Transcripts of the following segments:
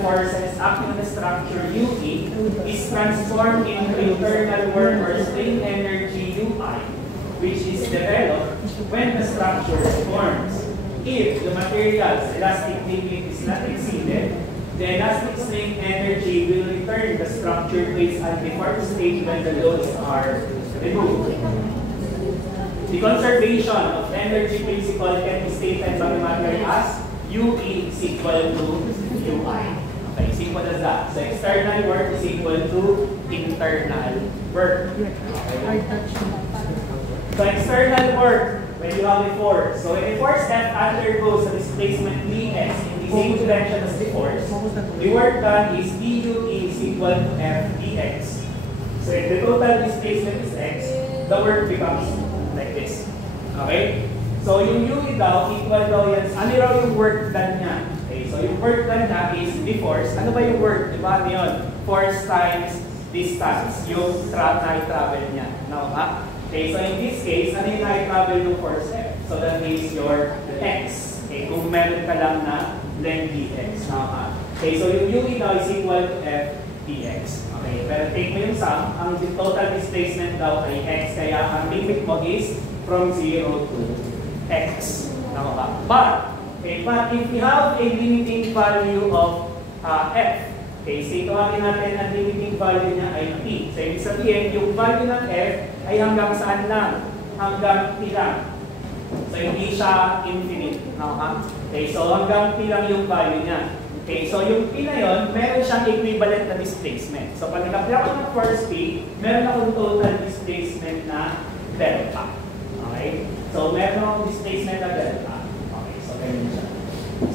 forces acting on the structure UE is transformed into internal work or strain energy UI, which is developed when the structure forms. If the material's elastic limit is not exceeded, the elastic strain energy will return the structure to its undeformed state when the loads are removed. The conservation of energy principle can be stated mathematically as UE is equal to UI. Okay, simple as that. So external work is equal to internal work. Okay. So external work, when you have a force. So when a force F undergoes a displacement dx in the same direction as the force, the work done is dUE is equal to F dx. So if the total displacement is x, the work becomes like this. Okay? So yung UE daw, equal daw yan. Ano raw yung work done niya? Okay, so yung work done niya is the force. Ano ba yung work? Diba? Ano yun? Force times distance. Yung na-travel niya. Now, ha? Okay, so in this case, ano yung na-travel ng force F? So that is your x. Okay, kung meron ka lang na length dx. Now, ha? Okay, so yung UE daw is equal to F dx. Okay, pero take mo yung sum. Ang total displacement daw ay x. Kaya ang limit mo is from 0 to x. But if we have a limiting value of f, okay, so ituwagin natin ang limiting value niya ay p. So ibig sabihin, yung value ng f ay hanggang saan lang? Hanggang p lang. So hindi siya infinite. Okay, so hanggang p lang yung value niya. Okay, so yung p na yun, meron siyang equivalent na displacement. So pag nag-apply ako ng first p, meron akong total displacement na delta. Okay? So, meron akong displacement na delta. Okay, so ganyan siya.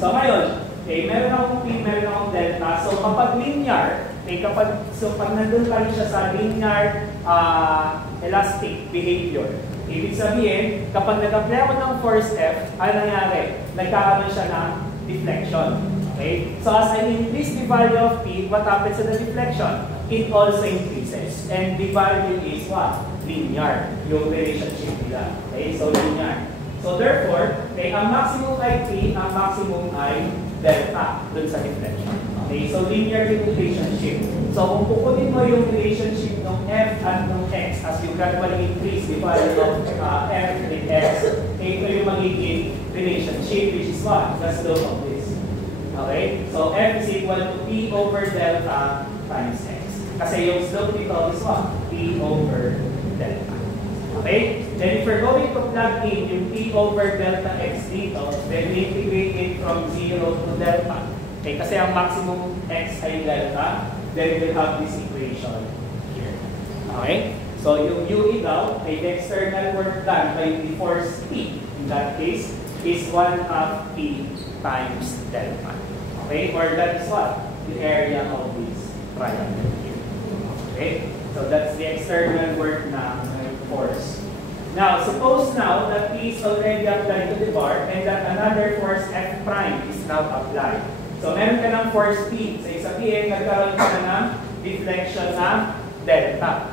So, ngayon, okay, meron akong P, meron akong delta. So, kapag linear, okay, pag nandun pa rin siya sa linear elastic behavior, ibig sabihin, kapag nag-apply ako ng force F, ano nangyari? Nagkakaroon siya ng deflection. Okay? So, as I increase the value of P, what happens to the deflection? It also increases. And the value is what? Linear, yung relationship nila. Okay, so linear. So therefore, okay, ang maximum ay P, ang maximum ay delta dun sa deflection. Okay, so linear yung relationship. So kung kukunin mo yung relationship ng F at ng X as you gradually increase the value of F and X, okay, ito yung magiging relationship which is what? The slope of this. Okay, so F is equal to P over delta times X. Kasi yung slope dito is what? P over delta. Okay? Then if we're going to plug in yung P over delta X dito, then we integrate it from 0 to delta. Okay? Kasi ang maximum X ay delta, then we'll have this equation here. Okay? So yung UE daw, ay the external work done by the force P, in that case, is 1/2 P times delta. Okay? Or that is what? The area of this triangle here. Okay? So that's the external work na force. Now, suppose now that P is already applied to the bar and that another force F prime is now applied. So meron ka ng force P. So sabihin, nagkaroon ka na ng deflection na delta.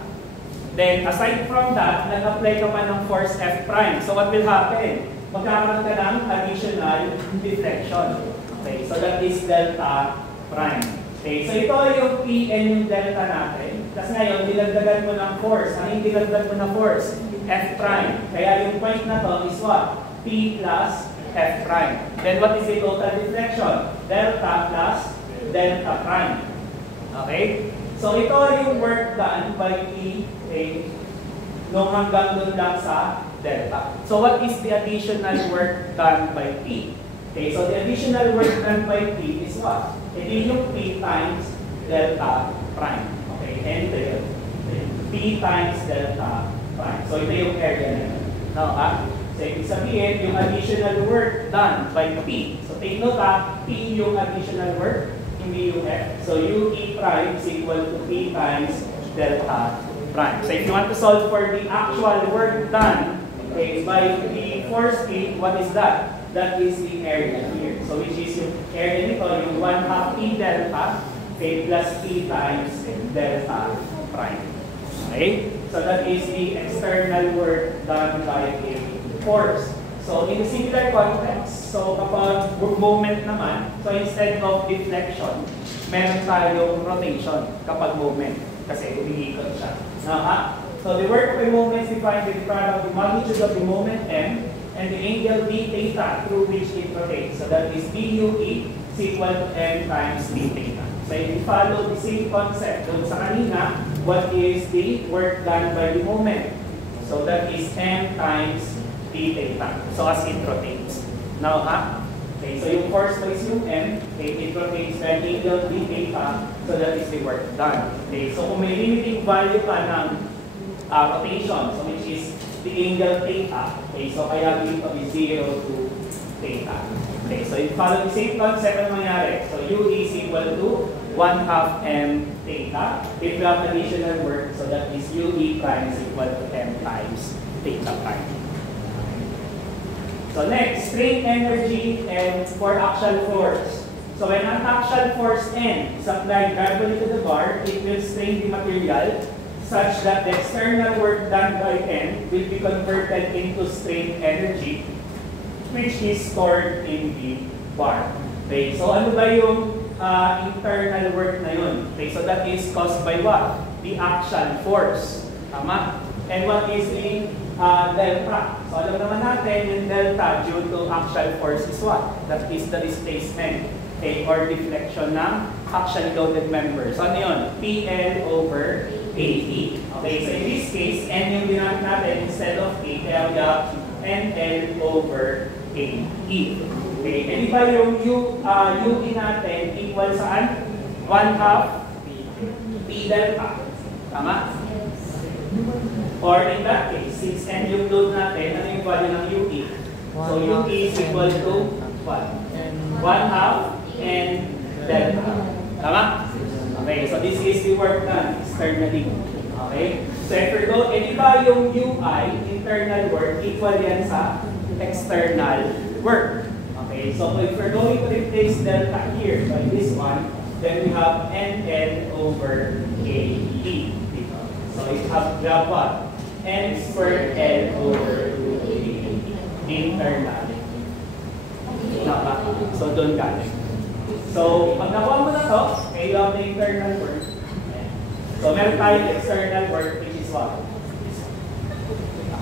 Then, aside from that, nag-apply ka pa ng force F prime. So what will happen? Magkakaroon ka ng additional deflection. Okay, so that is delta prime. Okay, so ito yung P and yung delta natin. Tapos ngayon, dinagdagan mo ng force. Ano yung dinagdag mo na force? F prime. Kaya yung point na to is what? P plus F prime. Then what is the total deflection? Delta plus delta prime. Okay? So ito yung work done by P, okay, nung hanggang dun lang sa delta. So what is the additional work done by P? Okay, so the additional work done by P is what? Hindi yung P times delta prime. Okay, and ito yun. P times delta prime. So ito yung area na yun. Now, so ibig sabihin, yung additional work done by P. So take note P yung additional work, hindi yung F. So UE prime is equal to P times delta prime. So if you want to solve for the actual work done, okay, by the force P, what is that? That is the area here. So which is yung area nito, yung 1/2 P delta, okay, plus P times delta prime. Okay? So that is the external work done by a force. So in a similar context, so kapag moment naman, so instead of deflection, meron tayong rotation kapag moment. Kasi umiikot siya. So the work of a moment is defined with the product of the magnitude of the moment m and the angle d theta through which it rotates. So that is due is equal to m times d theta. So if you follow the same concept doon sa kanina, what is the work done by the moment? So that is m times d theta. So as it rotates. Now, okay, so yung force is yung m, okay, it rotates by angle d theta, so that is the work done. Okay, so kung may limiting value ka ng rotation, so which is the angle theta, okay, so kaya dito is 0 to theta. Okay, so if follow the same concept ang mangyari, so u is equal to 1/2 m theta. If you have additional work, so that is ue prime is equal to m times theta prime. So next, strain energy and for axial force. So when an axial force N is applied gradually to the bar, it will strain the material such that the external work done by N will be converted into strain energy, which is stored in the bar. Okay, so ano ba yung internal work na yun? Okay, so that is caused by what? The axial force. Tama? And what is the delta? So alam naman natin yung delta due to axial force is what? That is the displacement, okay, or deflection ng axially loaded member. So ano yun? PL over AE. Okay, so in this case, N yung ginamit natin instead of A, kaya we have NL over AE. Okay, and di ba yung UE natin equal saan? 1/2 P delta. Tama? Or in that case, since N yung load natin, ano yung value ng UE? So UE is equal to what? 1/2 N delta. Tama? Okay, so this is the work done externally. Okay? So if we're going, di ba yung UI, internal work, equal yan sa external work. Okay, so if we're going to replace delta here by this one, then we have NL over AE. So we have what? N squared L over 2AE. Internal. So doon galing. So, pag nakuha mo na to, okay, you have the internal work. So, meron tayong external work, which is what?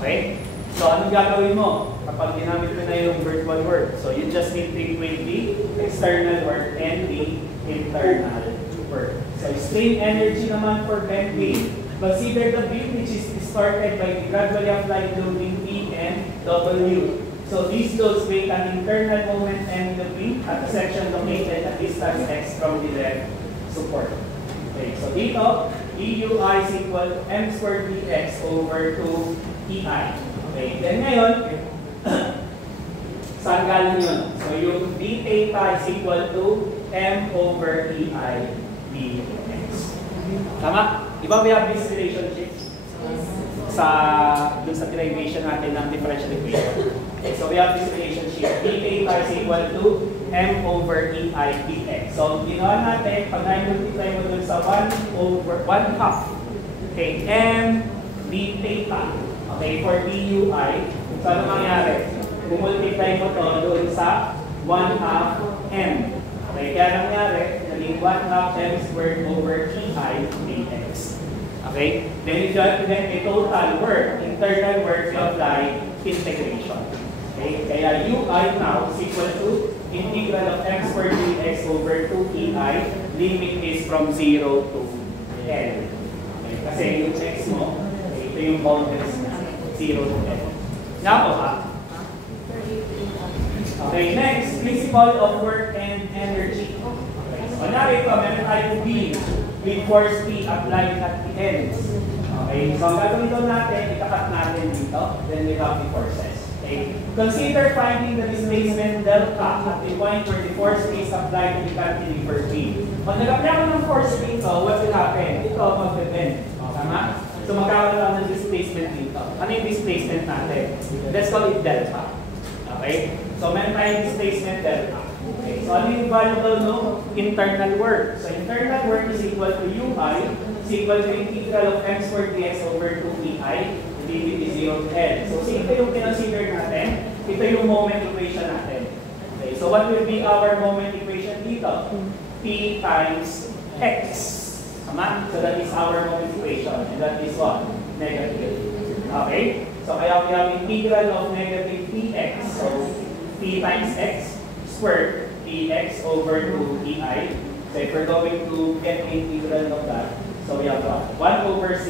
Okay? So, anong gagawin mo kapag ginamit mo na yung virtual work? So, you just need to equate the external work and the internal work. So, strain energy naman for bent beam. Consider the beam which is distorted by the gradually applied loading P and W. So these loads make an internal moment M in the beam at a section located at distance x from the left support. Okay, so dito, DUI is equal to M squared dx over 2EI. Okay, then ngayon, saan galing yun? So yung d theta is equal to M over EI dx. Tama? Diba we have this relationship? Dun sa derivation natin ng differential equation. Okay, so we have this relationship. d theta is equal to m over ei dx. So, ginawa natin, pag na-multiply mo dun sa 1 over 1/2, okay, m d theta, okay, for dui, so ano mangyari? Kumultiply mo to dun sa 1/2 m. Okay, kaya nangyari, naging 1/2 m squared over ei dx. Okay? Then if you have a total work, internal work, you apply integration. Okay? Kaya UI now is equal to integral of m squared dx over 2ei. Limit is from 0 to L. Okay? Kasi yung x mo, okay, ito yung boundaries na 0 to L. Now, okay, next, principle of work and energy. Okay, so kunwari ito, meron tayong beam with force P applied at the ends. Okay, so ang gagawin doon natin, ikakat natin dito, then we have the forces. Okay, consider finding the displacement delta at the point where the force P is applied to the cantilever beam. Pag nag-apply ako ng force dito, what will happen? Ito, mag-bend. Tama? So magkakaroon lang ng displacement dito. Ano yung displacement natin? Let's call it delta. Okay? So meron tayong displacement delta. Okay, so ano yung value daw no? Internal work. So internal work is equal to UI is equal to integral of m squared dx over 2ei. The limit is 0 to L. So ito yung kinonsider natin ito yung moment equation natin. Okay, so what will be our moment equation dito? P times x. Tama? So that is our moment equation. And that is what? Negative. Okay? So kaya we have integral of negative px. So p times x squared px over 2pi. So if we're going to get the integral of that, so we have what? 1 over 6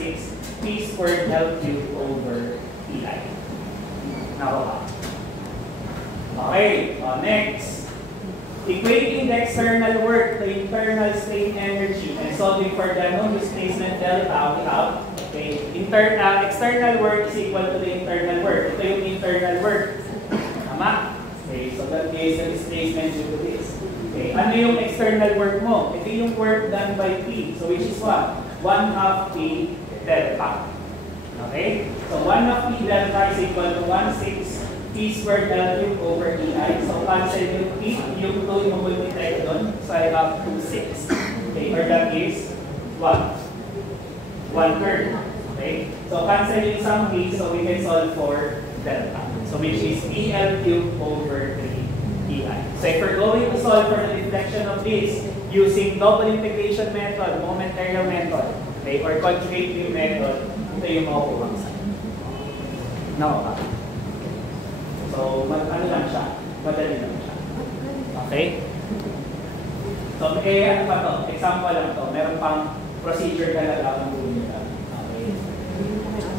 p squared L cubed over pi. Now, okay, next. Equating the external work to internal strain energy and solving for the non-displacement delta, we have, okay, external work is equal to the internal work. Ito yung internal work. Tama? Okay, so that is the displacement due to this. Okay, ano yung external work mo? Ito yung work done by P. So which is what? 1/2 P delta. Okay? So 1/2 P delta is equal to 1/6 P squared L cubed over EI. So cancel yung P, yung 2 yung multiply doon. So I have 2/6. Okay, or that is what? 1/3. Okay? So cancel yung isang P, so we can solve for delta. So which is PL cubed over 3EI. So if we're going to solve for the deflection of this using double integration method, momentarial method, okay, or conjugate method, ito yung makukuha sa no. So, ano lang siya? Madali lang siya. Okay? So, ano pa to? Example lang to. Meron pang procedure talaga ang gawin nila. Okay?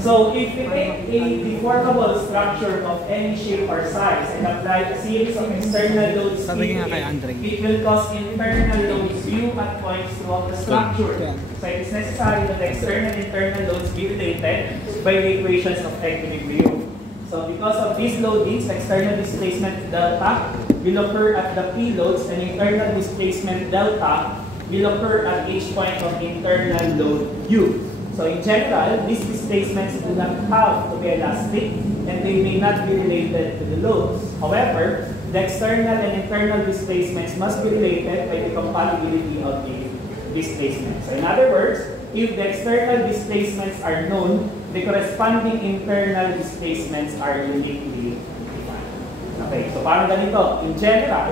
So, if we take a deformable structure of any shape or size and apply a series of external loads to it will cause internal loads U at points throughout the structure. So, it is necessary that the external and internal loads be related by the equations of equilibrium. So because of these loadings, external displacement delta will occur at the P loads and internal displacement delta will occur at each point of internal load U. So in general, these displacements do not have to be elastic and they may not be related to the loads. However, the external and internal displacements must be related by the compatibility of the displacement. So in other words, if the external displacements are known, the corresponding internal displacements are uniquely defined. Okay, so parang ganito. In general,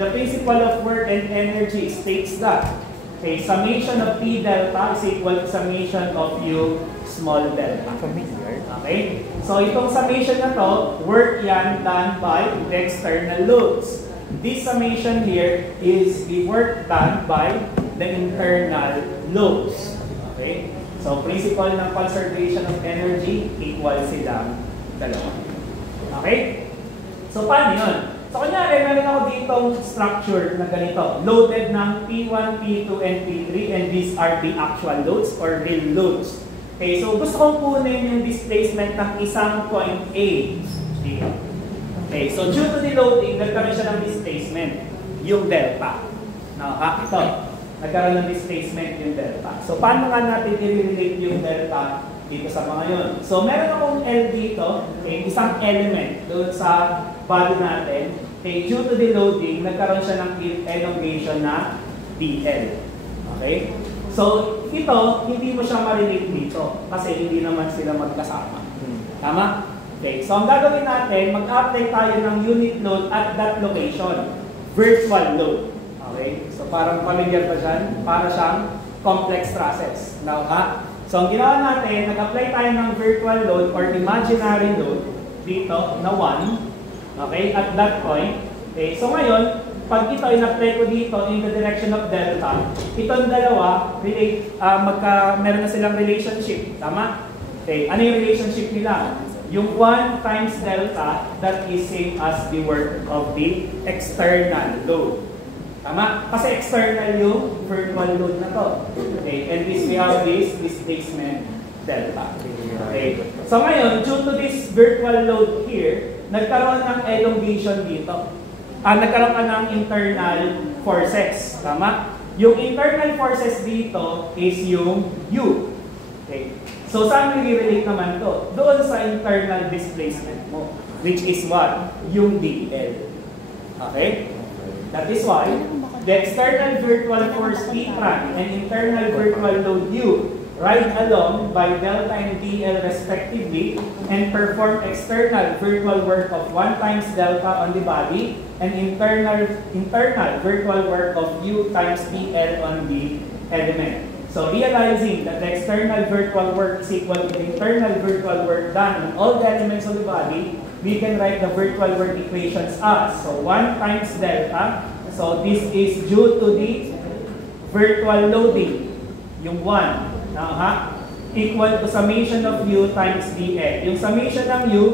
the principle of work and energy states that okay, summation of P delta is equal to summation of U small delta. Okay? So itong summation na to, work yan done by the external loads. This summation here is the work done by the internal loads. Okay? So, principle ng conservation of energy, equal silang dalawa. Okay? So, paano yun? So, kunyari, meron ako ditong structure na ganito. Loaded ng P1, P2, and P3, and these are the actual loads or real loads. Okay, so gusto kong kunin yung displacement ng isang point A. Okay, so due to the loading, nagkaroon siya ng displacement, yung delta. Ito. Nagkaroon ng displacement yung delta. So, paano nga natin i-relate yung delta dito sa mga yun? So, meron akong L dito, okay, isang element doon sa body natin. Okay, due to the loading, nagkaroon siya ng elongation na DL. Okay? So, ito, hindi mo siya ma-relate dito kasi hindi naman sila magkasama. Tama? Okay, so ang gagawin natin, mag-apply tayo ng unit load at that location. Virtual load. Okay? So parang familiar pa dyan, para siyang complex stresses. Now, so ang ginawa natin, nag-apply tayo ng virtual load or imaginary load dito na 1. Okay? At that point. Okay? So ngayon, pag ito in-apply ko dito in the direction of delta, itong dalawa, meron na silang relationship. Tama? Okay. Ano yung relationship nila? Yung 1 times delta, that is same as the work of the external load. Tama? Kasi external yung virtual load na to. Okay? And this, we have this displacement delta. Okay? So ngayon, due to this virtual load here, nagkaroon ng elongation dito. Nagkaroon ka ng internal forces. Tama? Yung internal forces dito is yung U. Okay? So saan nag-relate naman to? Doon sa internal displacement mo. Which is what? Yung DL. Okay? That is why the external virtual force P prime and internal virtual load U ride along by delta and DL respectively and perform external virtual work of 1 times delta on the body and internal virtual work of U times DL on the element. So realizing that the external virtual work is equal to the internal virtual work done on all the elements of the body, we can write the virtual work equations as, so 1 times delta, so this is due to the virtual loading, yung 1, equal to summation of U times dl. Yung summation ng U,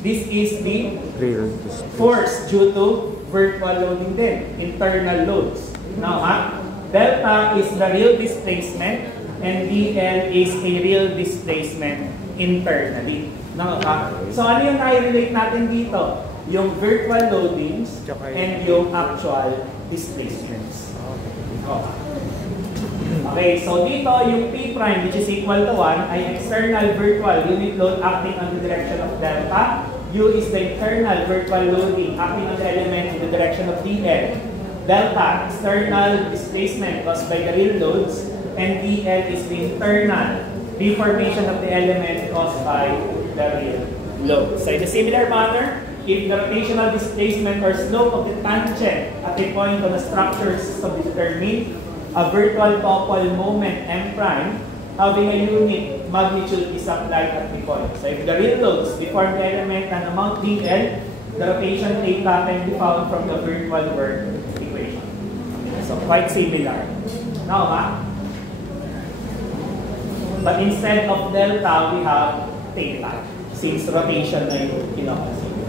this is the force due to virtual loading din, internal loads. Now, delta is the real displacement and dl is a real displacement internally. Now, so ano yung nai-relate natin dito? Yung virtual loadings and yung actual displacements. Okay, so dito yung P prime which is equal to 1 ay external virtual unit load acting on the direction of delta. U is the internal virtual loading acting on the element in the direction of dl. Delta, external displacement caused by the real loads, and dl is the internal deformation of the element caused by the real loads. So in a similar manner, if the rotational displacement or slope of the tangent at a point on a structure system is determined, a virtual couple moment M prime having a unit magnitude is applied at the point. So if the real loads deform the element and amount dl, the rotation theta can be found from the virtual work equation. So quite similar. Now, but instead of delta, we have theta since rotation na yung kinoconsider.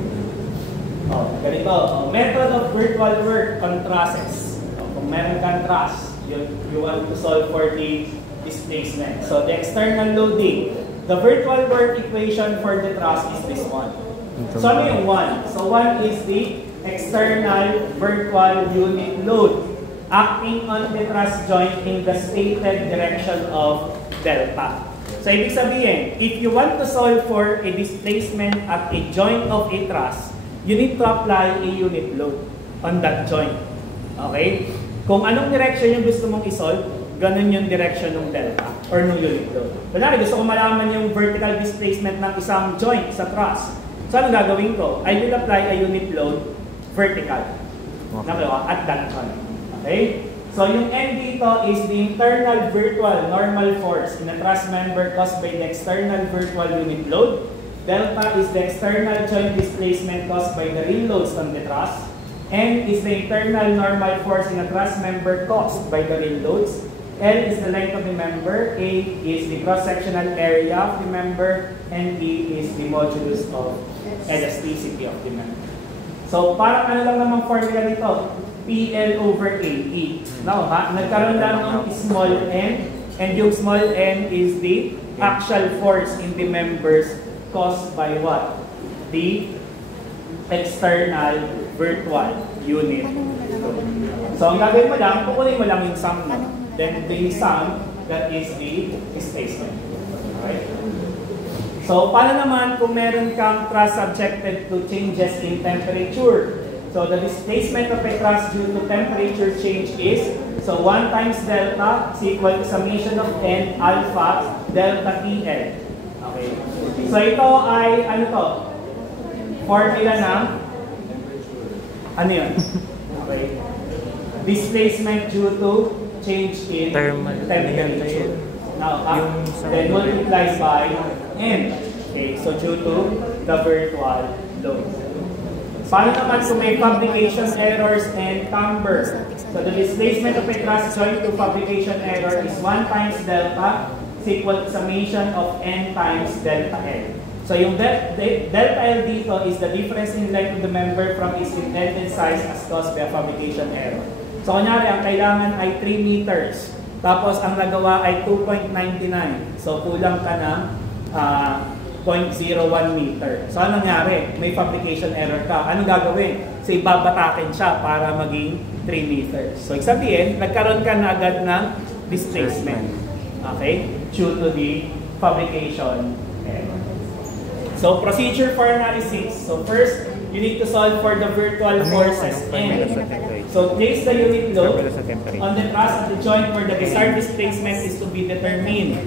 Ganito. Method of virtual work contrasts. Kung meron kang truss, you want to solve for the displacement. So the external loading, the virtual work equation for the truss is this one. So ano yung 1? So 1 is the external virtual unit load acting on the truss joint in the stated direction of delta. So ibig sabihin, if you want to solve for a displacement at a joint of a truss, you need to apply a unit load on that joint. Okay? Kung anong direction yung gusto mong isolve, ganun yung direction ng delta or ng unit load. Kunwari, gusto ko malaman yung vertical displacement ng isang joint sa truss. So, anong gagawin ko? I will apply a unit load vertical at that joint. Okay? So, yung N dito is the internal virtual normal force in a truss member caused by the external virtual unit load. Delta is the external joint displacement caused by the real loads on the truss. N is the internal normal force in a truss member caused by the real loads. L is the length of the member. A is the cross-sectional area of the member. And E is the modulus of elasticity of the member. So, parang ano lang namang formula nito? PL over AE. Now, nagkaroon lang ng small n. And yung small n is the actual force in the members caused by what? The external virtual unit. So, ang gagawin mo lang, kukunin mo lang yung sum mo. Then, the sum, that is the displacement. Okay? So, paano naman kung meron kang truss subjected to changes in temperature? So, the displacement of a truss due to temperature change is, so 1 times delta is equal to summation of n alpha delta TL. Okay? So, ito ay, ano to? Formula ng, ano yun? Okay. Displacement due to change in temperature. Now, then multiplied by n. Okay, so due to the virtual load. Paano naman kung may fabrication errors and camber? So the displacement of a truss joint to fabrication error is 1 times delta is equal to summation of n times delta L. So yung delta L dito is the difference in length of the member from its intended size as caused by a fabrication error. So kunyari, ang kailangan ay 3 meters. Tapos ang nagawa ay 2.99. So kulang ka ng 0.01 meter. So anong nangyari? May fabrication error ka. Anong gagawin? So ibabatakin siya para maging 3 meters. So sabihin, nagkaroon ka na agad ng displacement. Okay? Due to the fabrication error. So procedure for analysis. So first, you need to solve for the virtual forces N. So place the unit load on the truss of the joint where the desired displacement is to be determined.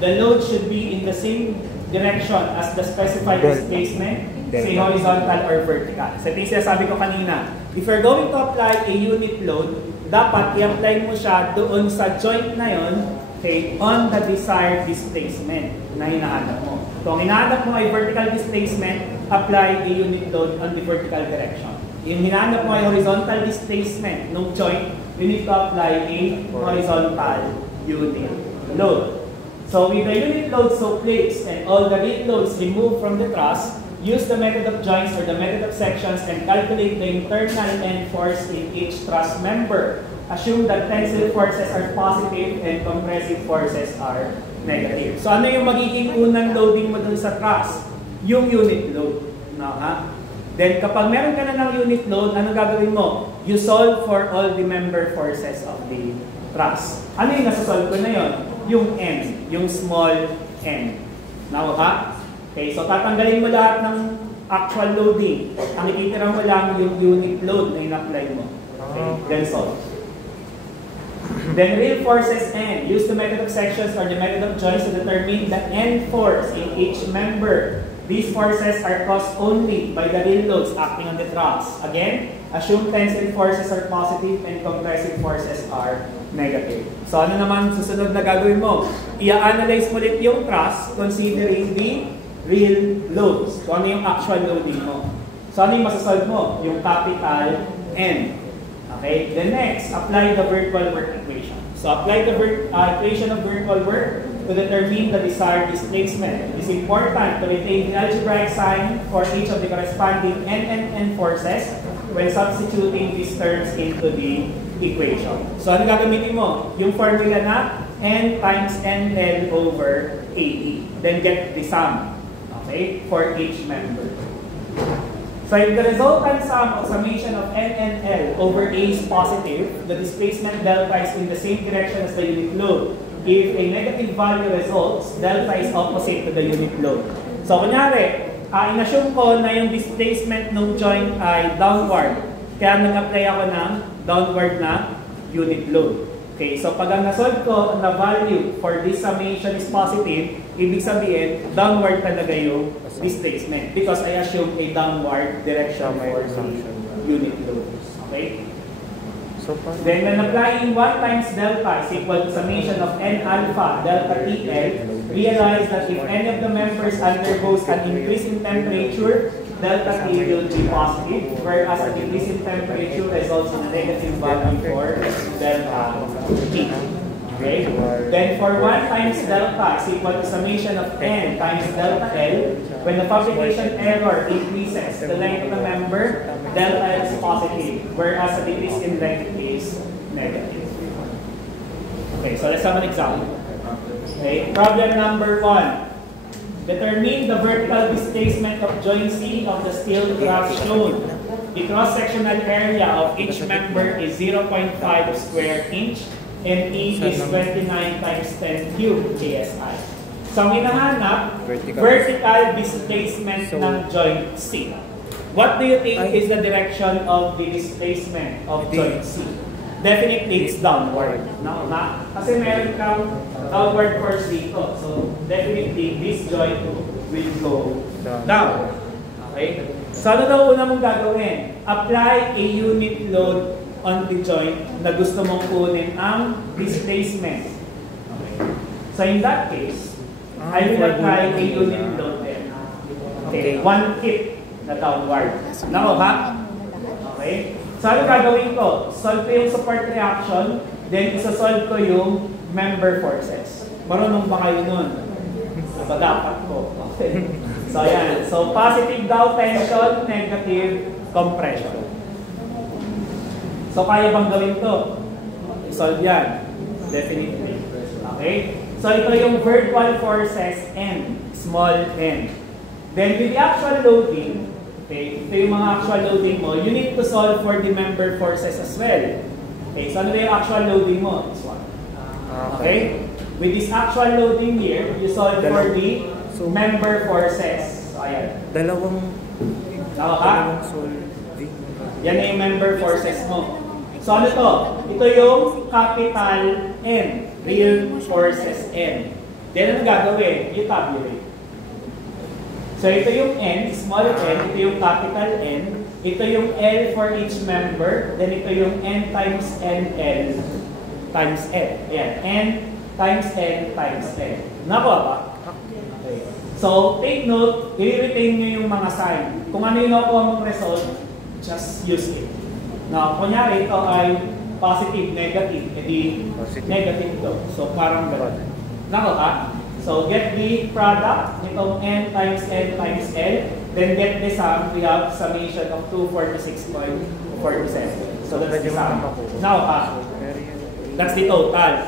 the load should be in the same direction as the specified displacement, say horizontal or vertical. So ito yung sinasabi ko kanina, if you're going to apply a unit load, dapat i-apply mo siya doon sa joint na yon, okay, on the desired displacement na hinahanap mo. Kung hinahanap mo ay vertical displacement, apply a unit load on the vertical direction. Yung hinahanap mo ay horizontal displacement ng joint, you need to apply a horizontal unit load. So with the unit load so placed and all the real loads removed from the truss, use the method of joints or the method of sections and calculate the internal end force in each truss member. Assume that tensile forces are positive and compressive forces are negative. So ano yung magiging unang loading mo dun sa truss? Yung unit load. No, ha? Then kapag meron ka na ng unit load, ano gagawin mo? You solve for all the member forces of the truss. Ano yung nasa-solve ko na yon? Yung M, yung small m. Now, ha? Okay, so tatanggalin mo lahat ng actual loading. Ang ititira mo lang yung unit load na in-apply mo. Okay, then solve. Then real forces N. Use the method of sections or the method of joints to determine the N force in each member. These forces are caused only by the real loads acting on the truss. Again, assume tensile forces are positive and compressive forces are negative. So ano naman susunod na gagawin mo? I-analyze mo ulit yung truss considering the real loads. So ano yung actual loading mo? So ano yung masasolve mo? Yung capital N. Okay? Then next, apply the vertical work equation. So apply the equation of vertical work to determine the desired displacement. It is important to retain the algebraic sign for each of the corresponding N forces when substituting these terms into the equation. So ano gagamitin mo? Yung formula na N times NL over AE. Then get the sum, okay, for each member. So if the resultant sum of summation of N and L over A is positive, the displacement delta is in the same direction as the unit load. If a negative value results, delta is opposite to the unit load. So kunyari, in-assume ko na yung displacement ng joint ay downward. Kaya nag-apply ako ng downward na unit load. Okay, so pag ang nasolve ko na value for this summation is positive, ibig sabihin, downward talaga yung displacement because I assume a downward direction for the unit load. Okay? Then when applying 1 times delta is equal to summation of N alpha delta TL, realize that if any of the members undergoes an increase in temperature, delta T will be positive, whereas a decrease in temperature results in a negative value for delta T. Okay? Then for 1 times delta is equal to summation of N times delta L, when the fabrication error increases the length of the member, delta L is positive, whereas a decrease in length is negative. Okay, so let's have an example. Okay, problem number 1. Determine the vertical displacement of joint C of the steel graph shown. The cross-sectional area of each member is 0.5 square inch and E is 29 times 10 cubed ASI. So ang hinahanap, vertical displacement ng joint C. What do you think is the direction of the displacement of joint C? Definitely it's downward. No, kasi meron kang downward force dito. So definitely this joint will go down. Okay? So ano daw una mong gagawin? Apply a unit load on the joint na gusto mong kunin ang displacement. Okay. So in that case, I will apply a unit load then. Okay, 1 kip na downward. Now, ha? Okay? So ano gagawin ko? Solve ko yung support reaction, then isa-solve ko yung member forces. Marunong ba kayo nun? Dapat ko. Okay. So ayan. So positive daw tension, negative compression. So kaya bang gawin to? Solve yan. Definitely. Okay? So ito yung vertical forces N, small n. Then with the actual loading, okay, ito yung mga actual loading mo, you need to solve for the member forces as well. Okay, so ano yung actual loading mo? This one. Okay? With this actual loading here, you solve for the member forces. So ayan. Dalawang solving. Yan na yung member forces mo. So ano to? Ito yung capital N, real forces N. Then, ano gagawin? You tabulate. So, ito yung N, small n, ito yung capital N, ito yung L for each member, then ito yung N times NL times N. Ayan, N times N times N. Nakuha ba? Okay. So, take note, i-retain nyo yung mga sign. Kung ano yung nakuha mong result, just use it. Now, kunyari, ito ay positive, negative, edi negative ito. So, parang gano'n. Nakuha? So, get the product, itong N times L, then get the sum, we have summation of 246.47. So, that's the sum. Now, that's the total.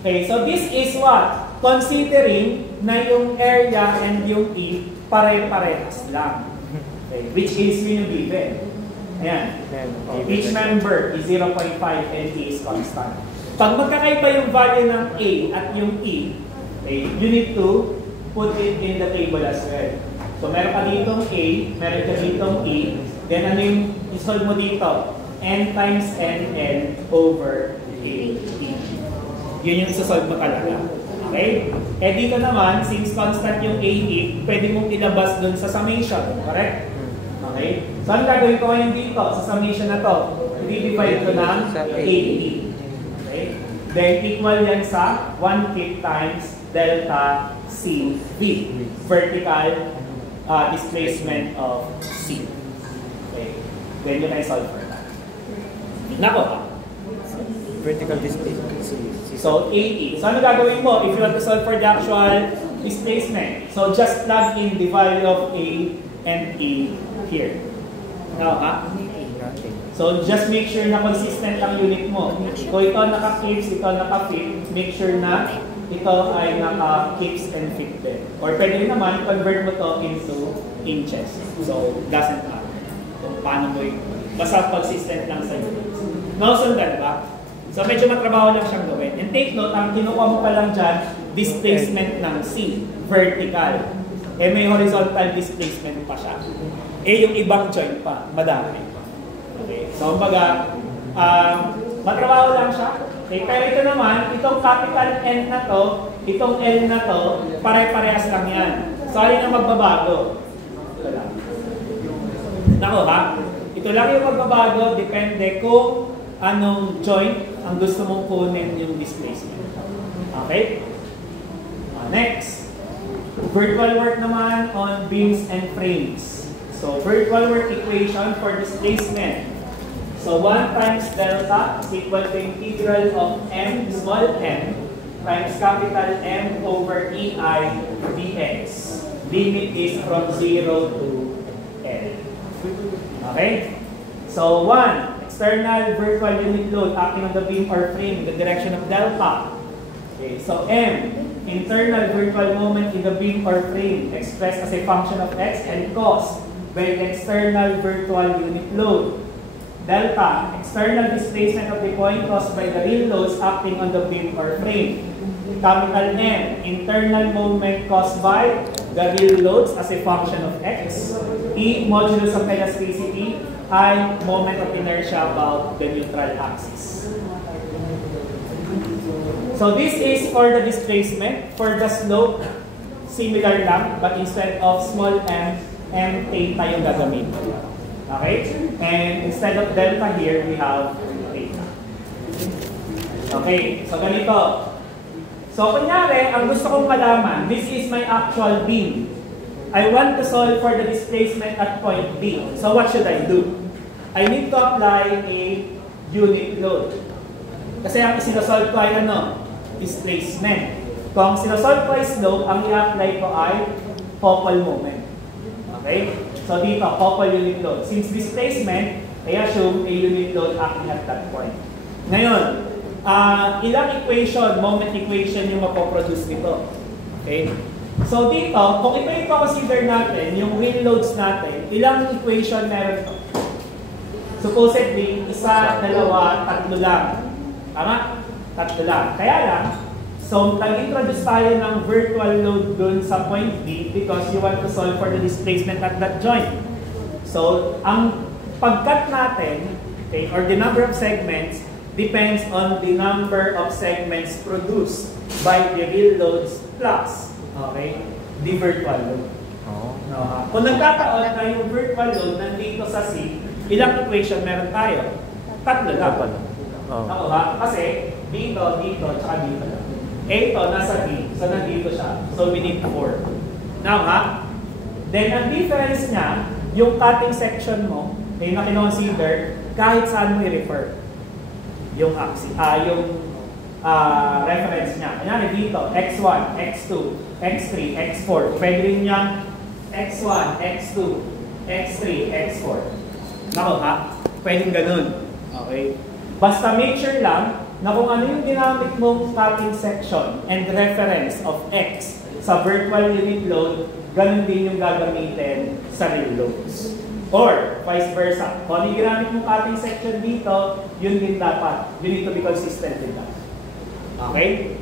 Okay, so this is what? Considering na yung area and yung E, pare-parehas lang. Okay, which is yun yung given. Ayan. Each member is 0.5 and E is constant. Pag magkakaiba yung value ng A at yung E, okay, you need to put it in the table as well. So, meron ka ditong A, meron ka ditong E, then ano yung isolve mo dito? N times NL over A, E. Yun yung isolve mo talaga. Okay? Eh dito naman, since constant yung A, E, pwede mong ilabas dun sa summation. Correct? Okay? So, ano gagawin ko ngayon dito sa summation na to? I-divide ko ng A, E. Okay? Then, equal yan sa 1/5 times delta C V, vertical displacement of C. Okay. Then you can solve for that. Nako ha? Vertical displacement C. So, AE. So, ano gagawin mo if you want to solve for the actual displacement? So, just plug in the value of A and E here. Now, ha? So, just make sure na consistent ang unit mo. Kung ito naka-keeps, ito naka-fit, make sure na ito ay naka-keeps and fit din. Or pwede rin naman, convert mo to into inches. So, doesn't matter kung paano mo yung basta consistent lang sa units. Nausundan ba? So, medyo matrabaho lang siyang gawin. And take note, ang kinukuha mo pa lang dyan, displacement ng C, vertical. Eh, may horizontal displacement pa siya. Eh, yung ibang joint pa, madami. Okay. So, kumbaga, matrabaho lang siya. Okay, pero ito naman, itong capital N na to, itong L na to, pare-parehas lang yan. So, alin ang magbabago? Ito lang. Nako ha? Ito lang yung magbabago, depende kung anong joint ang gusto mong kunin yung displacement. Okay? Next. Virtual work naman on beams and frames. So, virtual work equation for displacement. So, 1 times delta is equal to integral of m, small m, times capital M over EI dx. Limit is from 0 to L. Okay? So, 1, external virtual unit load acting on the beam or frame in the direction of delta. Okay, so M, internal virtual moment in the beam or frame expressed as a function of x and caused by the external virtual unit load. Delta, external displacement of the point caused by the real loads acting on the beam or frame. Capital M, internal moment caused by the real loads as a function of x. E, modulus of elasticity. I, moment of inertia about the neutral axis. So this is for the displacement. For the slope, similar lang, but instead of small m, m theta yung gagamitin. Okay? And instead of delta here, we have theta. Okay, so ganito. So kunyari, ang gusto kong malaman, this is my actual beam. I want to solve for the displacement at point B. So what should I do? I need to apply a unit load. Kasi ang sinasolve ko ay ano? Displacement. Kung sinasolve ko ay slope, ang i-apply ko ay focal moment. Okay? So dito, focal unit load. Since displacement, I assume a unit load acting at that point. Ngayon, ilang equation, moment equation yung mapoproduce nito. Okay? So dito, kung ito yung consider natin, yung real loads natin, ilang equation meron ito? Supposedly, isa, dalawa, tatlo lang. Tama? Tatlo lang. Kaya lang, so nag-introduce tayo ng virtual load dun sa point B because you want to solve for the displacement at that joint. So, ang pag-cut natin, okay, or the number of segments, depends on the number of segments produced by the real loads plus, okay, the virtual load. Oh. No, ha? Kung nagkataon na yung virtual load nandito sa C, ilang equation meron tayo? Tatlo lang. Oh. Ako ha? Kasi dito, dito, tsaka dito lang. Ito, nasa D, so nandito siya. So we need 4. Now ha? Then ang difference niya, yung cutting section mo, may na-consider, kahit saan mo i-refer. Yung axis, yung reference niya. Kanyari dito, x1, x2, x3, x4. Pwede rin niyang x1, x2, x3, x4. Nako ha? Pwedeng ganun. Okay? Basta make sure lang na kung ano yung ginamit mong cutting section and reference of x sa virtual unit load, ganun din yung gagamitin sa real loads. Or, vice versa. Kung ano yung ginamit mong cutting section dito, yun din dapat. You need to be consistent with that. Okay?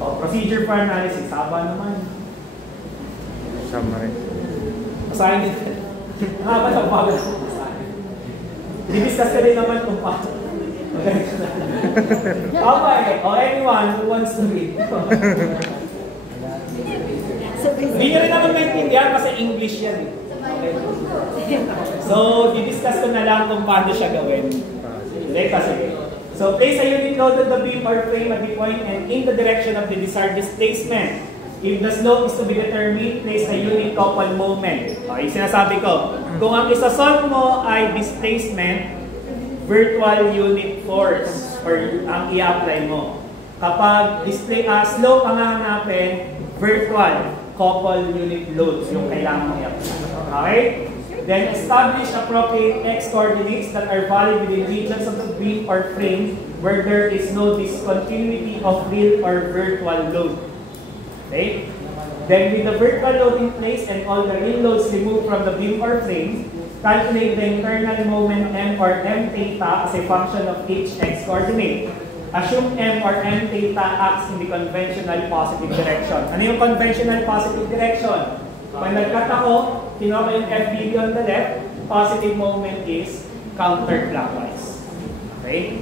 O, procedure for analysis. Haba naman. Summary. Asahin din. Haba na bago. Didiscuss ka rin naman kung paano. Okay. O, anyone who wants to read. Hindi nyo rin naman maintindihan kasi English yan eh. Okay. So, didiscuss ko na lang kung paano siya gawin. Kasi. So, place a unit load on the beam or frame at the point and in the direction of the desired displacement. If the slope is to be determined, place a unit couple moment. Okay, sinasabi ko, kung ang isasolve mo ay displacement, virtual unit force, or ang i-apply mo. Kapag slope ang hahanapin, virtual couple unit loads yung kailangan mo i-apply. Okay? Then establish appropriate x coordinates that are valid within regions of the beam or frame where there is no discontinuity of real or virtual load. Okay? Then with the virtual load in place and all the real loads removed from the beam or frame, calculate the internal moment m or m theta as a function of each x coordinate. Assume m or m theta acts in the conventional positive direction. Ano yung conventional positive direction? Pag nag-cut ako, kinuha ko yung FBB on the left, positive moment is counterclockwise. Okay?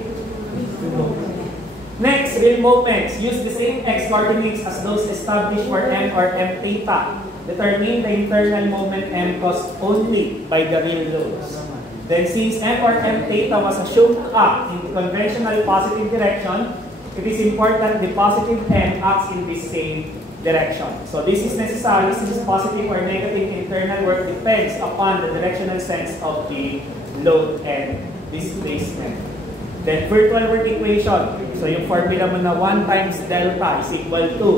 Next, real moments. Use the same x coordinates as those established for m or m theta. Determine the internal moment m caused only by the real loads. Then since m or m theta was assumed to act in the conventional positive direction, it is important the positive m acts in the same direction. So this is necessary since positive or negative internal work depends upon the directional sense of the load and displacement. Then virtual work equation. So yung formula mo na 1 times delta is equal to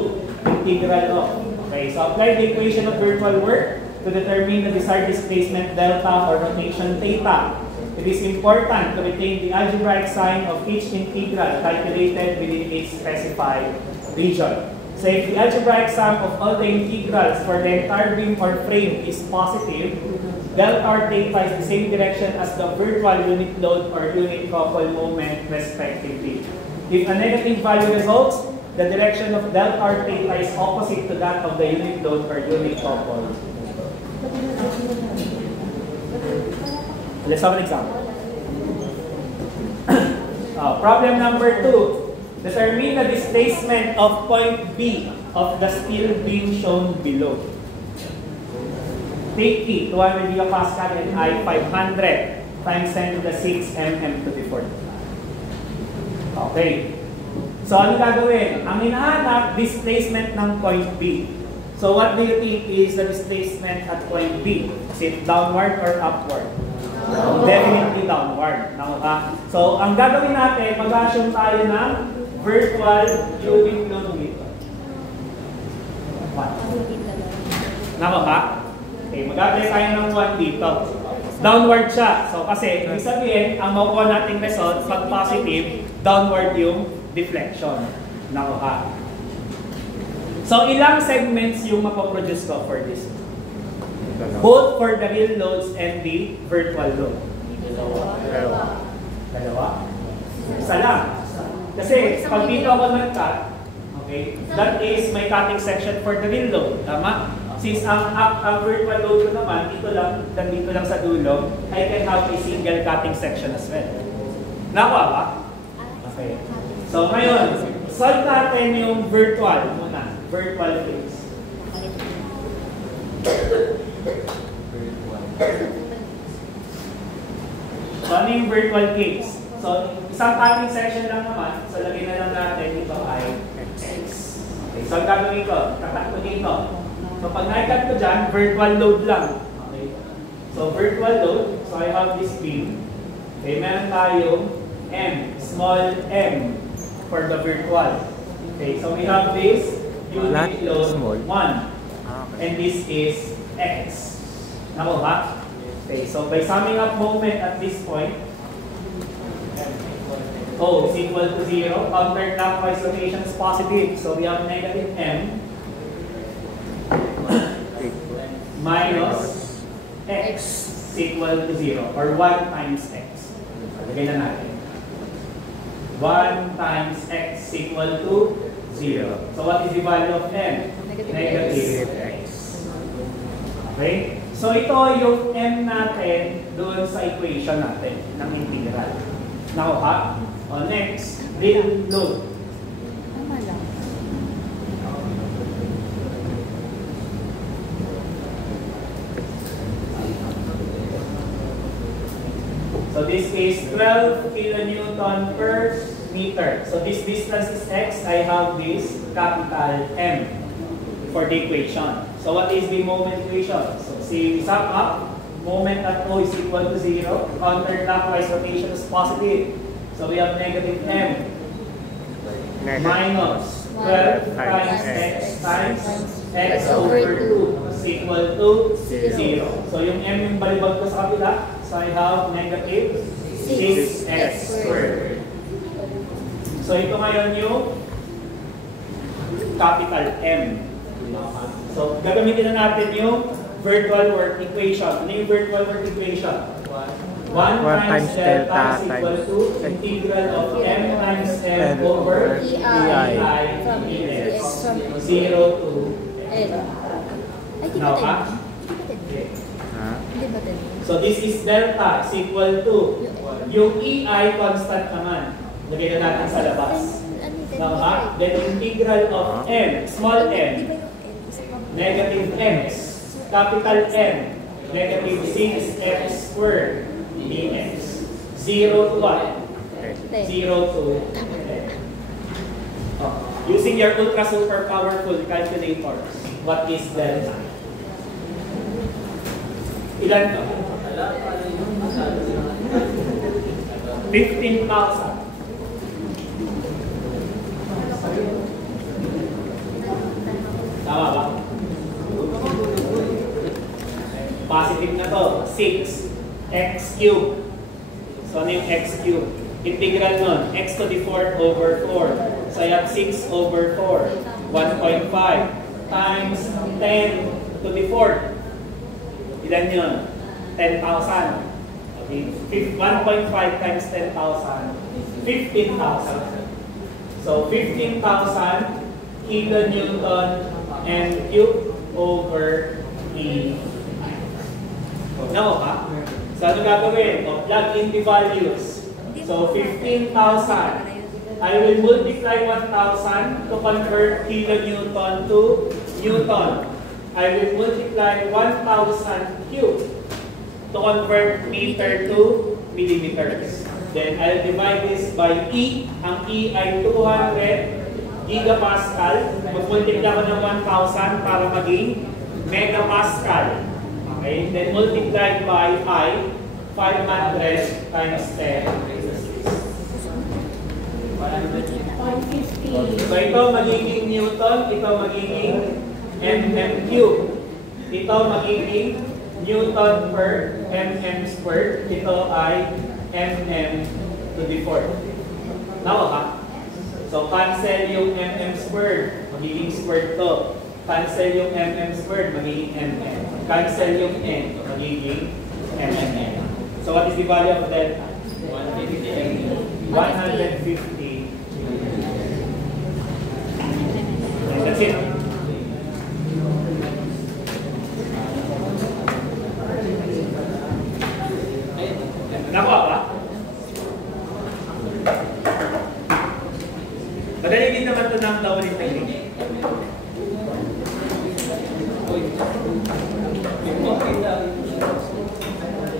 integral of. Okay, so apply the equation of virtual work to determine the desired displacement delta or rotation theta. It is important to retain the algebraic sign of each integral calculated within its specified region. So if the algebraic sum of all the integrals for the entire beam or frame is positive, delta or theta is the same direction as the virtual unit load or unit couple moment respectively. If a negative value results, the direction of delta or theta is opposite to that of the unit load or unit couple. Let's have an example. Problem number 2. Determine the displacement of point B of the steel beam shown below. Take T, 200 gigapascal and I, 500 times 10 to the 6 mm to the 4. Okay. So, ano gagawin? Ang hinahanap, displacement ng point B. So, what do you think is the displacement at point B? Is it downward or upward? Definitely downward. So, ang gagawin natin, mag-assume tayo ng virtual unit load dito. Nako ha? Okay, mag-apply tayo ng 1 dito. Downward siya. So kasi, ibig sabihin, ang makuha nating result, pag positive, downward yung deflection. Nako ha? So ilang segments yung mapoproduce ko for this? Both for the real loads and the virtual load. Dalawa? Isa lang. Kasi pag dito ako nag-cut, okay, that is my cutting section for the real load. Tama? Since ang virtual load ko naman, dito lang sa dulo, I can have a single cutting section as well. Nakuha ba? Okay. So ngayon, solve natin yung virtual muna. Virtual case. So, ano yung virtual case? So, isang cutting section lang naman. So, lagyan na lang natin ito ay X. Okay, so, ang gagawin ko, kakat ko dito. So, pag na-cut ko dyan, virtual load lang. Okay. So, virtual load. So, I have this pin. Okay, meron tayong M, small m for the virtual. Okay, so we have this unit load 1. And this is X. Nakuha? Okay, so by summing up moment at this point, O is equal to 0. Counterclockwise rotation is positive. So we have negative M minus X is equal to 0. Or 1 times X. Lagay na natin. 1 times X is equal to 0. So what is the value of M? Negative X. Okay? So ito yung M natin doon sa equation natin ng integral. Nakuha? O next, real load. So this is 12 kilonewton per meter. So this distance is X. I have this capital M for the equation. So what is the moment equation? So see, sum up. Moment at O is equal to 0. Counterclockwise rotation is positive. So we have negative M minus 12 times X times X over 2 is equal to 0. So yung M yung balibag ko sa kapila. So I have negative 6x squared. So ito ngayon yung capital M. So gagamitin na natin yung virtual work equation. Ano yung virtual work equation? 1 times delta is equal to integral of M times M over EI dx 0 to L. Now, so this is delta is equal to yung EI constant naman. Lagay na natin sa labas. Now, then integral of M, small m, negative x, capital M, negative 6x squared dx. 0 to what? 0 to L. Using your ultra super powerful calculators, what is delta? Ilan to? 15,000. Tama ba? Positive na to. 6x cubed. So ano yung x cubed? Integral nun. X to the 4th over 4. So I have 6 over 4. 1.5 times 10 to the 4th. Ilan yun? 10,000. Okay. 1.5 times 10,000. 15,000. So 15,000 kilonewton and cube over E. Now, so ano gagawin? O, plug in the values. So 15,000. I will multiply 1,000 to convert kilonewton to Newton. I will multiply 1,000 cube to convert meter to millimeters. Then I'll divide this by E. Ang E ay 200 gigapascal. Mag-multiply ko ng 1,000 para maging megapascal. Okay? Then multiply by I, 500 times 10. So ito magiging Newton, ito magiging mm cube. Ito magiging Newton per mm squared. Ito ay mm to the 4th. Now, so cancel yung mm squared, magiging squared to. Cancel yung mm squared, magiging mm. Cancel yung n, magiging mm. So what is the value of delta? 150. That's it. Nakuha ba? Madali Narinig naman ito ng Lowry technique.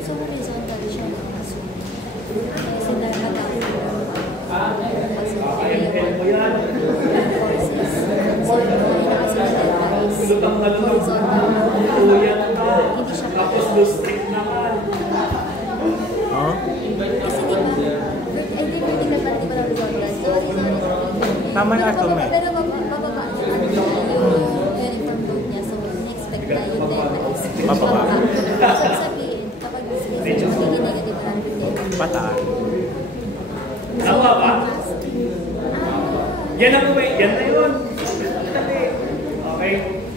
So, horizontal siya. Kasi dahil LL mo yan. forces. So, kasi siya Lutang ka lang. Tuyat ka. Tapos lustrick naman. Oh? Kasi di ba, I think vertical pa, di ba na horizontal? Sorry. Tama na ito, may. Pero mababa yung uniform load niya. So, in-expect na yung delta is Mababa. So, sabihin, kapag hindi negative na delta. Pataan. Tama ba? Yan na po ba? Yan na yun. Okay.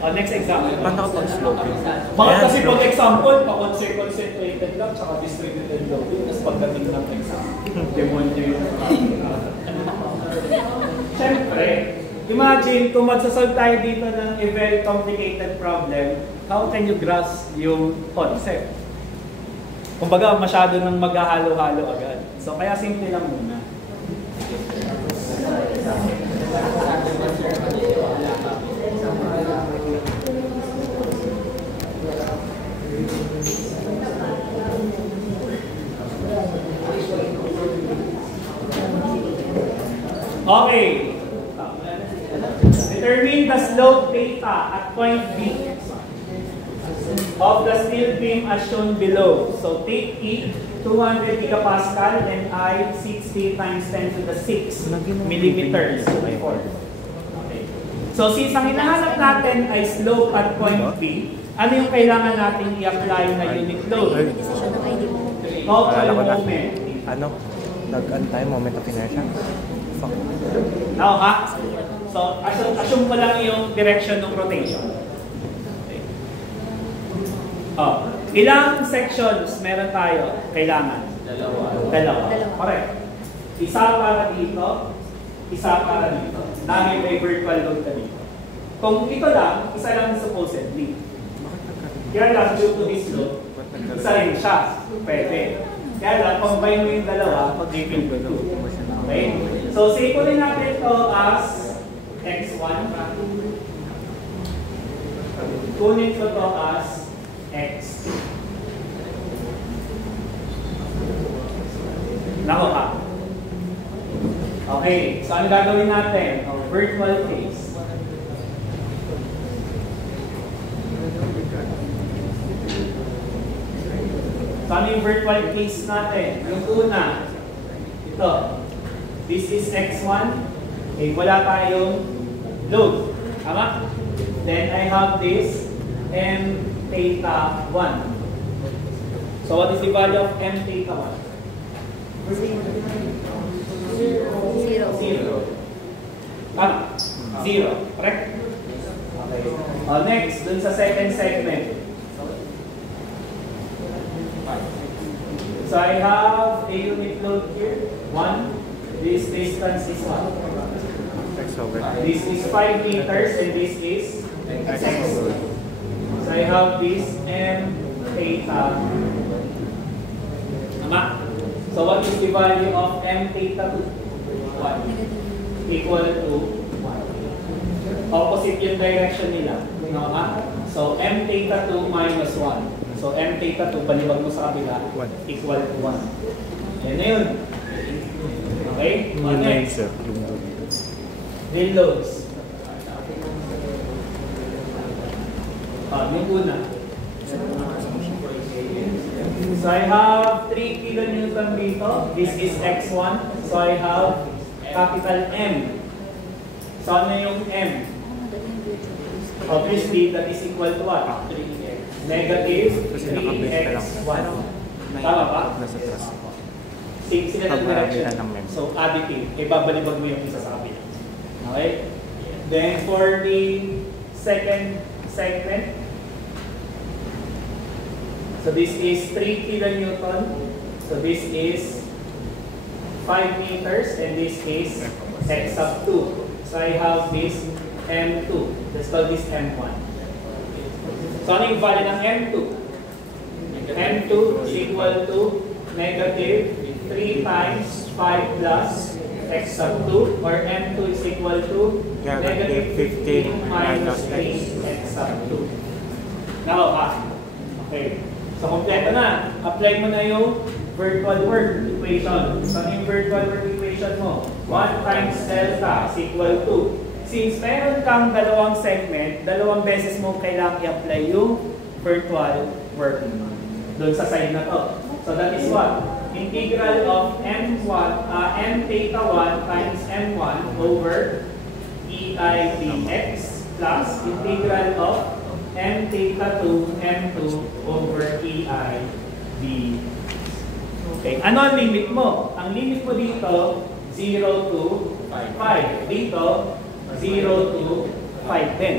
Next example. Paano kapag sloping? Bakit kasi pag example, pa-concentrated lang, tsaka distributed loading, tapos pagdating ng exam, demonyo yung Siyempre, imagine kung magsasolve tayo dito ng a very complicated problem, how can you grasp yung concept? Kumbaga, masyado nang maghahalo-halo agad. So, kaya simple lang muna. Okay. Determine the slope theta at point B of the steel beam as shown below. So take E, 200 gigapascal, and I, 60 times 10 to the 6 millimeters. Okay. So since ang hinahanap natin ay slope at point B, ano yung kailangan natin i-apply na unit load? Decision ng ID mo. Total moment. Ano? Nag-antay, moment of inertia? Fuck. Now, ha? So, assume mo lang yung direction ng rotation. Okay. Oh, ilang sections meron tayo kailangan? Dalawa. Correct. Isa para dito, isa para dito. Dahil may vertical load ka dito. Kung ito lang, isa lang supposedly. Kaya lang, due to this load, isa rin siya. Pwede. Kaya lang, combine mo yung dalawa, pag-giving ko ito. Okay? So, say ko rin natin ito as x1. Kunin ko ito as x2. Nako ka. Okay, so ano gagawin natin? Virtual case. So ano yung virtual case natin? Yung una, ito. This is x1. Okay, wala tayong load. Tama? Then I have this m theta 1. So what is the value of m theta 1? 0. Tama? 0. Correct? Okay. Next, dun sa second segment. So I have a unit load here. 1. This distance is 1. This is 5 meters and this is x. So I have this m theta. Tama? So what is the value of m theta 2? 1. Equal to 1. Opposite yung direction nila. Tama? So m theta 2 minus 1. So m theta 2, baliwag mo sa kabila, equal to 1. Yan na yun. Okay? Next. Real loads. Yung una. So I have 3 kilonewton dito. This is x1. So I have capital M. So ano yung M? Obviously, that is equal to what? Negative 3x1. Tama ba? Sila ng direction. So additive. Ibabalibag mo yung isa sa kabila. Okay? Then for the second segment, so this is 3 kilonewton. So this is 5 meters and this is x sub 2. So I have this M2. Let's call this M1. So ano yung value ng M2? M2 is equal to negative 3 times 5 plus x sub 2, or m2 is equal to negative 15 minus 3x sub 2. Now, okay. So, kompleto na. Apply mo na yung virtual work equation. So, yung virtual work equation mo, 1 times delta is equal to, since meron kang dalawang segment, dalawang beses mo kailangan i-apply yung virtual work doon sa side na to. So, that is what? Integral of m theta 1 times m1 over ei dx plus integral of m theta 2 m2 over ei dx. Okay, ano ang limit mo? Ang limit mo dito 0 to 5. Dito 0 to 5 din.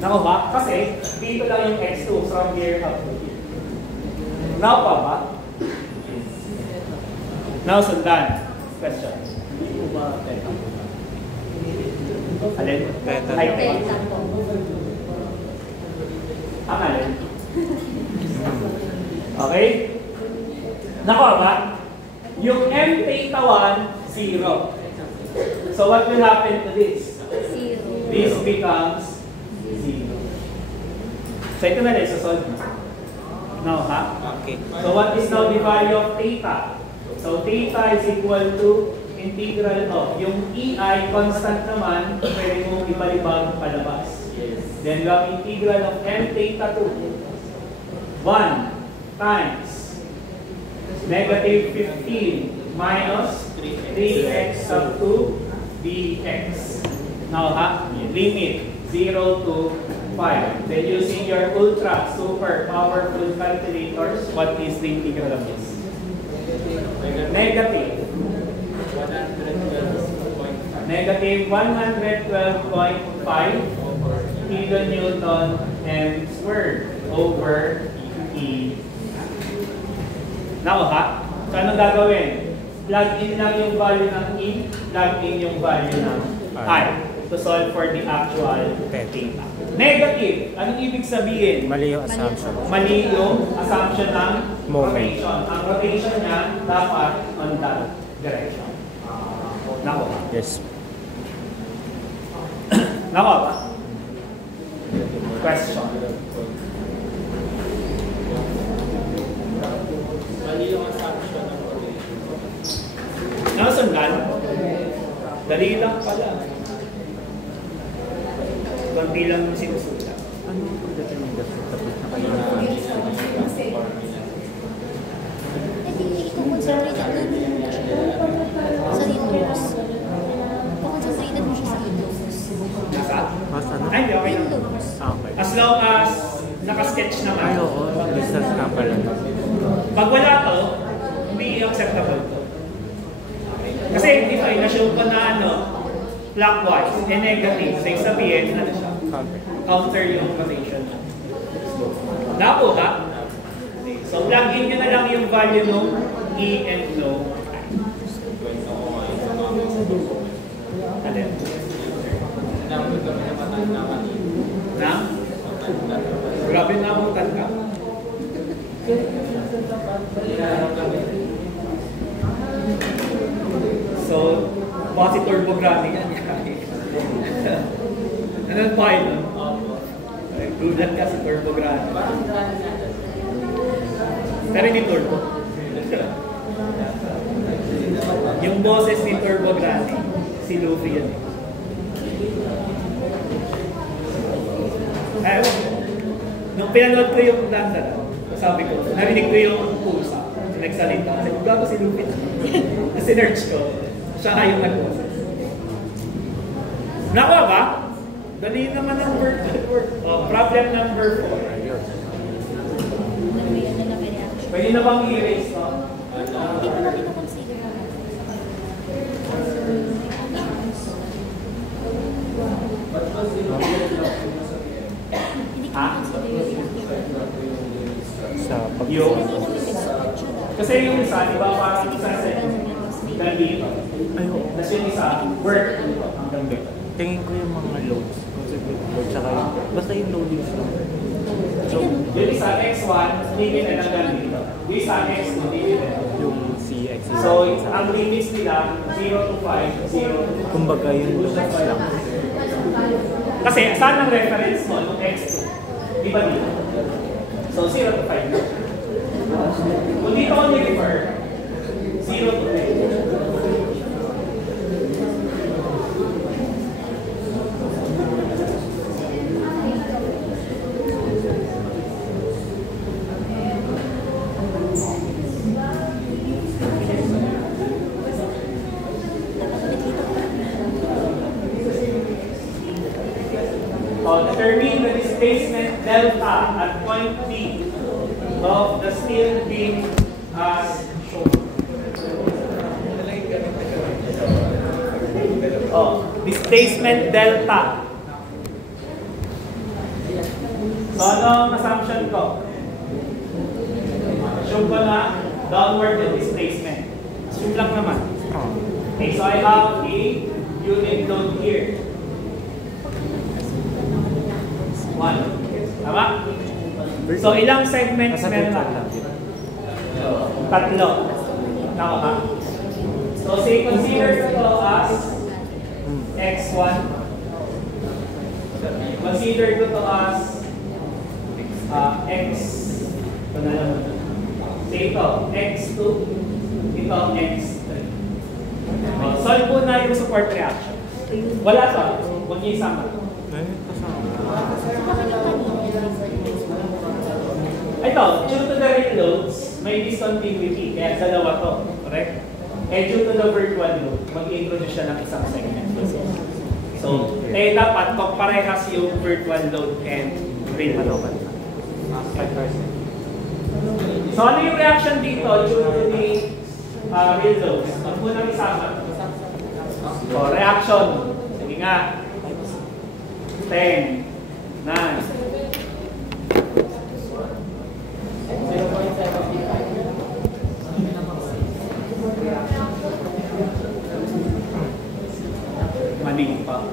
Nako ba? Kasi dito lang yung x2 from here up to here. Now pa ba? Now sundan. Question. Hindi ko ba theta? Alin? Theta. Ay, Theta po. ang alin? Okay? Nako ba? Yung m theta 1, 0. So what will happen to this? 0. This becomes 0. So ito na rin, sasolve mo. Now, ha? Okay. So what is now the value of theta? So theta is equal to integral of, yung ei constant naman, pwede mong ibalibag palabas. Then we have integral of m theta 2. 1 times negative 15 minus 3x sub 2 dx. Now, limit 0 to 5. Then using your ultra super powerful calculators, what is the integral of this? Negative 112.5 kilonewton m squared over E. Now, so anong gagawin? Plug in lang yung value ng E, plug in yung value ng I to solve for the actual theta. Negative, anong ibig sabihin? Mali yung assumption. Mali yung assumption ng Moment. rotation. Ang rotation niya dapat on that direction. Nako. Yes. Nako ba? Question. Mali yung assumption ng rotation. Nasundan? Dali lang pala. Kunti lang yung sinusulat. Ano yung pagdating ng gastos tapos na kayo na I-concentrated mo sa Windows. I-concentrated mo siya sa Windows. Nasa? Mas ano? Ay, hindi, okay lang. Windows. Okay. As long as nakasketch naman. Ay, oo. Distance ka pala. Pag wala to, hindi acceptable to. Kasi dito ay na-show ko na ano, clockwise, and negative. So, yung sabihin, ano siya? Counter yung rotation. Napo ka? So, plug in nyo na lang yung value ng E and no I. Alin? Na? Grabe na akong tanda. So, baka si turbogramming yan. Ano pa yun? Gulat ka si turbogramming. Pero hindi turbo. Yung boses ni turbogramming, si Luffy yan. Ayun. Nung pinanood ko yung dansa, sabi ko, narinig ko yung pusa, nagsalita. Sabi ko, gago si Luffy. Sinerch ko, siya yung nag-boses. Nakuha ba? Dali naman ang word. Oh, problem number 4. Pwede na bang i-erase to? Hindi ko natin na-consider. Hindi ko na-consider. Sa pag- Yung, kasi yung isa, di ba parang isa hanggang dito. Ay, oo. Tapos yung isa, work hanggang dito. Tingin ko yung mga loads. Consecutive loads. Tsaka yung, basta yung loadings lang. Yung isa, X1, limited hanggang dito. Yung isa, X2, limited. Yung CM. X. So, ang limits nila, 0 to 5, 0 to 2. Kumbaga yung loads lang. Kasi, saan ang reference mo ng X2? Di ba dito? So, 0 to 5 na. Kung dito ko ni-refer, 0 to 10. Determine the displacement delta at point B of the steel beam as shown. Displacement delta. So ano ang assumption ko? Assume ko na downward the displacement. Assume lang naman. Okay, so I have a unit load here. 1. Tama? So, ilang segments meron na? Tatlo. Tama ba? So, say, consider ito as X1. Consider ito as X. Ito na lang. Say ito, X2. Ito, X3. Solve po na yung support reaction. Wala to. Huwag niyo isama. Ito, due to the real loads, may discontinuity. Kaya dalawa to. Correct? Eh, due to the virtual load, mag-introduce siya ng isang segment. So, dapat parehas yung virtual load and real load. 5%. So, ano yung reaction dito due to the real loads? Ang unang isama. So, reaction. Sige nga. 10, 9, maning pa.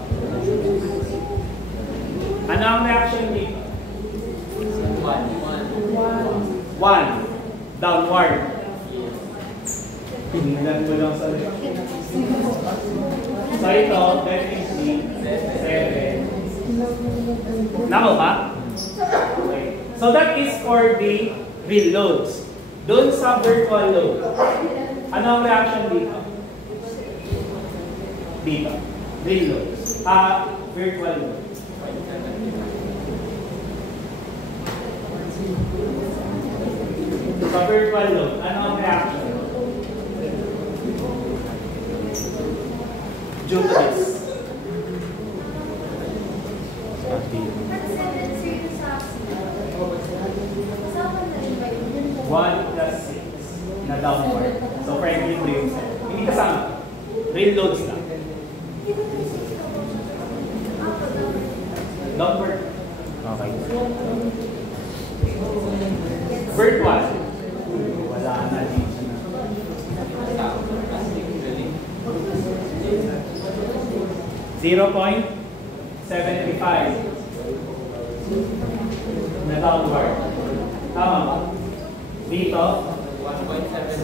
Ano ang reaction dito? 1. Downward. Tingnan mo lang sa so ito, definitely 7. Nako ba? Okay. So that is for the real loads. Doon sa virtual load, ano ang reaction dito? Dito. Real loads. Virtual load. Sa virtual load, ano ang reaction? Due to this. One plus 6 na downward. So, friendly brain cell. Hindi kasama. Real loads lang. Downward. Okay. Virtual. Wala na dito na. 0.75 na downward. Tama ba? Dito,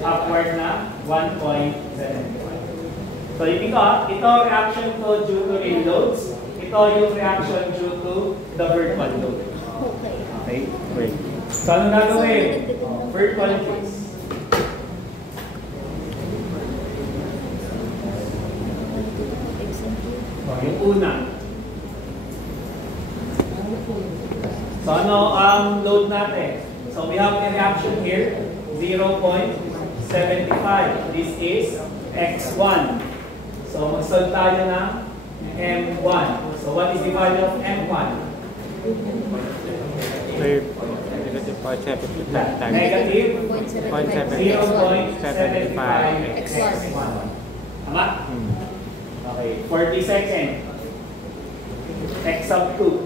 upward na 1.75. So, ito reaction to due to real loads. Ito yung reaction due to the virtual load. Okay? Great. So, ano gagawin? Virtual case. Yung una. So, ano ang load natin? So, we have a reaction here, 0.75. This is X1. So, mag-solve tayo ng M1. So, what is the value of M1? Negative 0.75 X1. Tama? Okay, 40 seconds. X sub 2.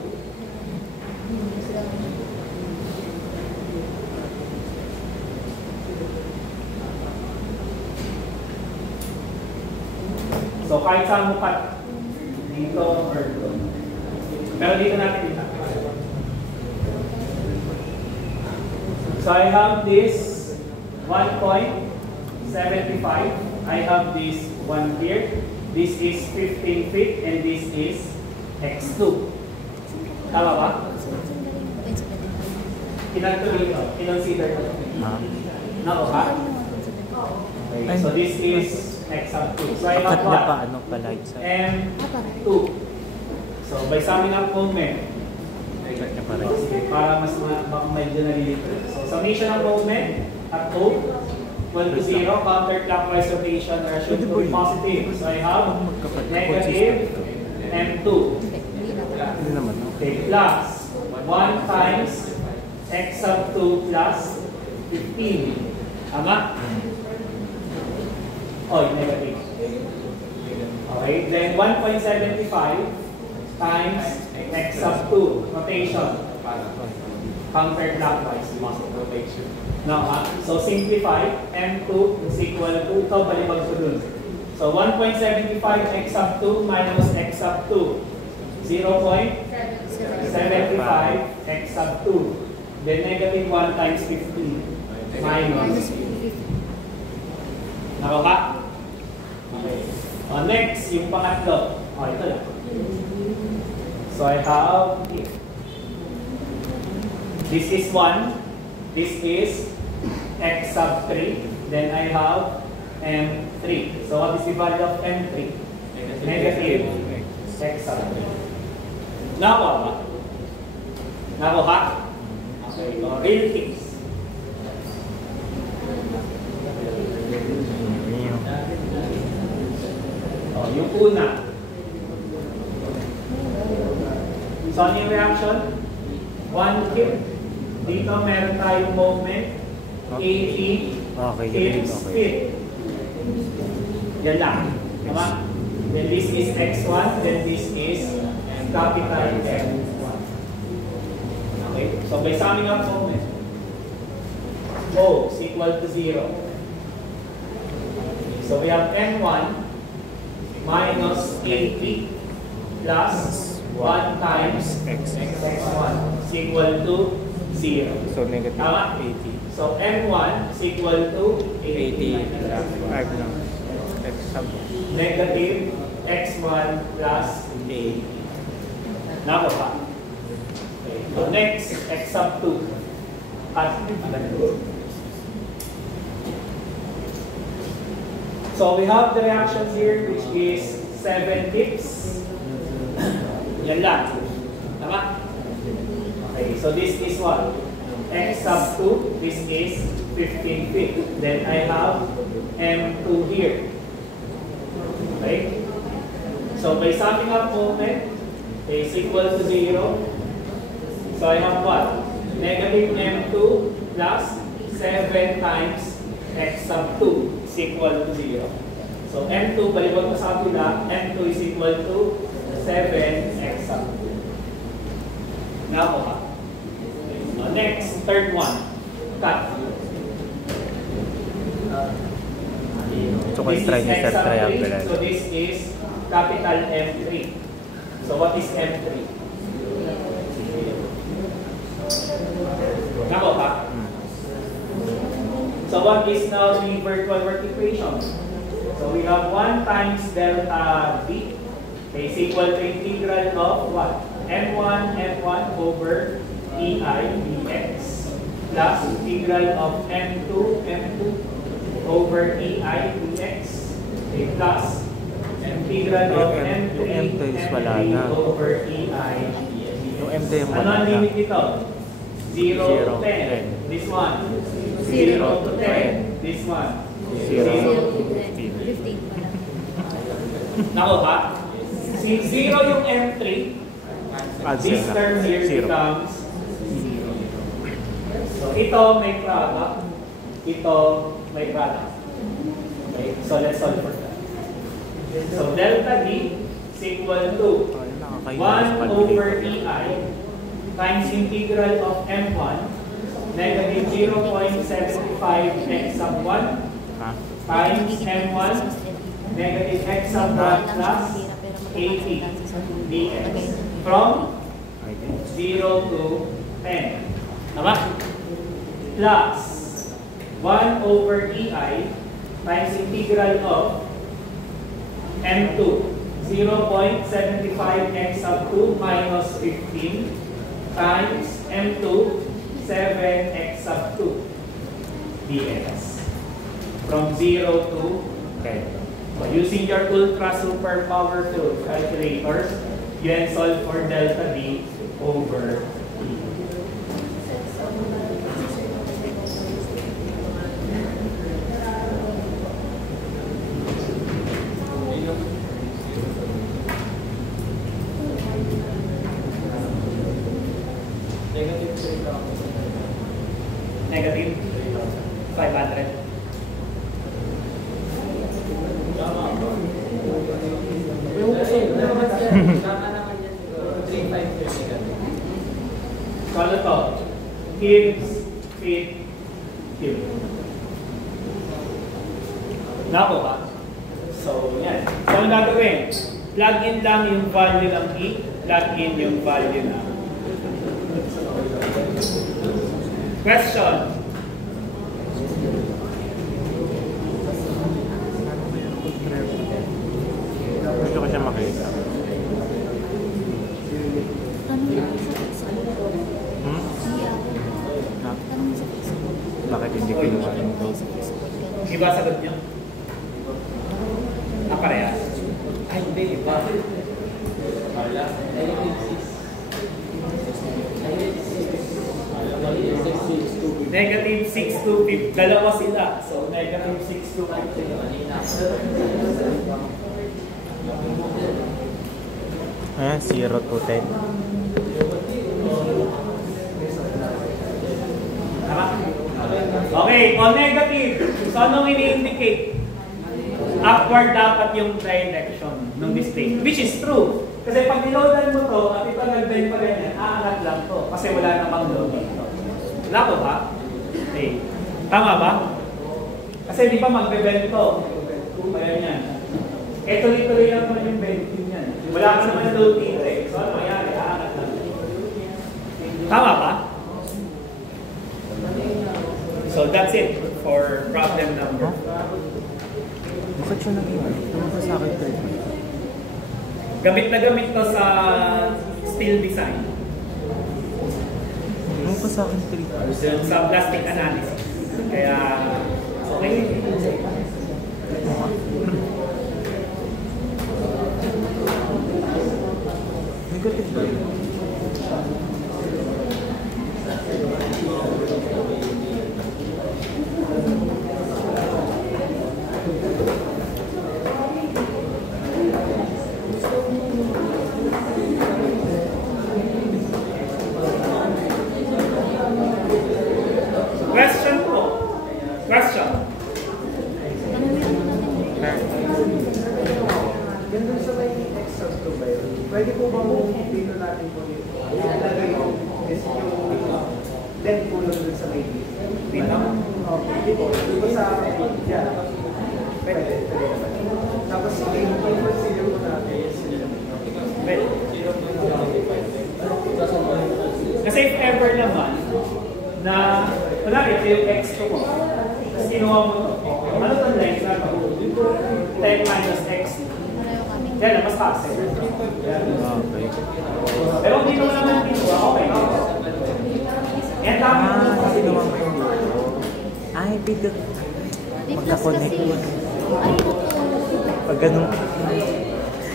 So, kahit saan mo pat, dito or doon. Pero dito natin dito. So, I have this 1.75 75. I have this one here. This is 15 feet and this is x2. Tama ba? Kinonsider ko. Nakuha? Okay, so this is x sub 2. So I have Akat na pa, what? ano pala isa. M2. So by summing up moment, Check na pa rin. para mas medyo nalilito. So summation ng moment at O equal to 0, counterclockwise rotation ratio to be positive. So I have negative M2. Hindi naman, no? Okay, plus 1 times x sub 2 plus 15. Tama? Oh, negative. Okay, then 1.75 times x sub 2, rotation. Counterclockwise, rotation. Now, so simplify, M2 is equal to, ito, balibag ko dun. So 1.75 x sub 2 minus x sub 2. 0.75 x sub 2. Then negative 1 times 15 minus. Nakuha? Okay. Next, yung pangatlo. Ito lang. So I have here. This is 1. This is x sub 3. Then I have M3. So what is the value of M3? Negative x sub 3. Nakuha ba? Nakuha? Okay. Real things. Yung una. So ano yung reaction? 1 kip. Dito meron tayong moment. 80 kips fit. Yan lang. Tama? Then this is x1. Then this is capital F1. Okay? So by summing up moment, O is equal to 0. So we have N1 minus 80 plus 1 times x1 is equal to 0. So negative Tama? 80. So N1 is equal to 80 plus 5 lang. X sub negative x1 plus 80. Nakuha. Okay. So next, x sub 2. So we have the reactions here which is 7 kips. Yan lang. Tama? Okay, so this is what? X sub 2, this is 15 feet. Then I have M2 here. Okay? So by summing up moment, is equal to 0. So I have what? Negative M2 plus 7 times x sub 2 is equal to 0. So M2, balibag mo sa kapila, M2 is equal to 7x sub 2. Nakuha. Next, third one. Cut. So kung try niya sa triangle. So this is capital M3. So what is M3? Nakuha. So what is now the virtual work equation? So we have 1 times delta V is equal to integral of what? M1 over EI dx plus integral of M2 over EI dx plus integral of M3 over EI dx. Yung M2 yung ano ang limit dito? 0 to 10. This one. 0 to 10. This one. 0 to 15 pala. Nakuha? Since 0 yung M3, this term here becomes 0. So ito may product, ito may product. Okay, so let's solve for that. So delta D is equal to 1 over EI times integral of M1 negative 0.75 x sub 1 times M1 negative x sub 1 plus 80 dx from 0 to 10. Tama? Plus 1 over EI times integral of M2, 0.75x up to minus 15 times M2, 7x up to dx. From 0 to 10. So using your ultra super powerful calculators, you can solve for delta D over E. Negative 500. So ano to? Cubes, feet, cube. Nako ba? So, yan. So, ang gagawin, plug in lang yung value ng E, plug in yung value ng question. Gusto ko siya makita. Tanong sa Facebook. Hmm? Iya. Ha? Tanong sa Facebook. Bakit hindi kinuha yung Tanong sa Facebook. ganun. Iba sagot nyo? Parehas? Ay, hindi. Iba. Wala. Negative 6 to 50. Dalawa sila. So, negative 6 to 50. Ah, 0 to 10. Tama? Okay, on negative. So, anong ini-indicate? Upward dapat yung direction ng display. Which is true. Kasi pag niloadan mo to, at ito nag-bend pa ganyan, aangat lang to. Kasi wala namang load dito. Wala ko ba? Okay. Tama ba? Kasi di ba magbe-bend to? Kaya yan. Eh, tuloy-tuloy lang naman yung bend yan. Wala ka naman load dito eh. So, ano mangyari? Aangat lang. Tama ba? So, that's it for problem number. Bakit siya nag-iwan? Ano ba sa akin treatment? Gamit na gamit to sa steel design. Ano ba sa akin treatment? Sa plastic analysis. Kaya, okay. Negative ba yun? Question po. Question. Tanongin mo natin. Yan dun sa may exhaust ko ba yun? Pwede po ba mo dito natin po dito? Ilagay yung length po lang dun sa may dito. Dito? Okay. Dito sa yan. Pwede naman. Tapos yung consider po natin is Well, kasi if ever naman na, wala ito yung x2 mo. Tapos kinuha mo ito. Ano itong length na ito? 10 minus x. Pareho kami. Yan, mas fast. Okay. Pero hindi mo naman kinuha, okay. Yan tama mo Ah, kasi kinuha mo yung dito. Ay, pito. Di plus Magka-connect. kasi. Ay, ito. Pag ganun.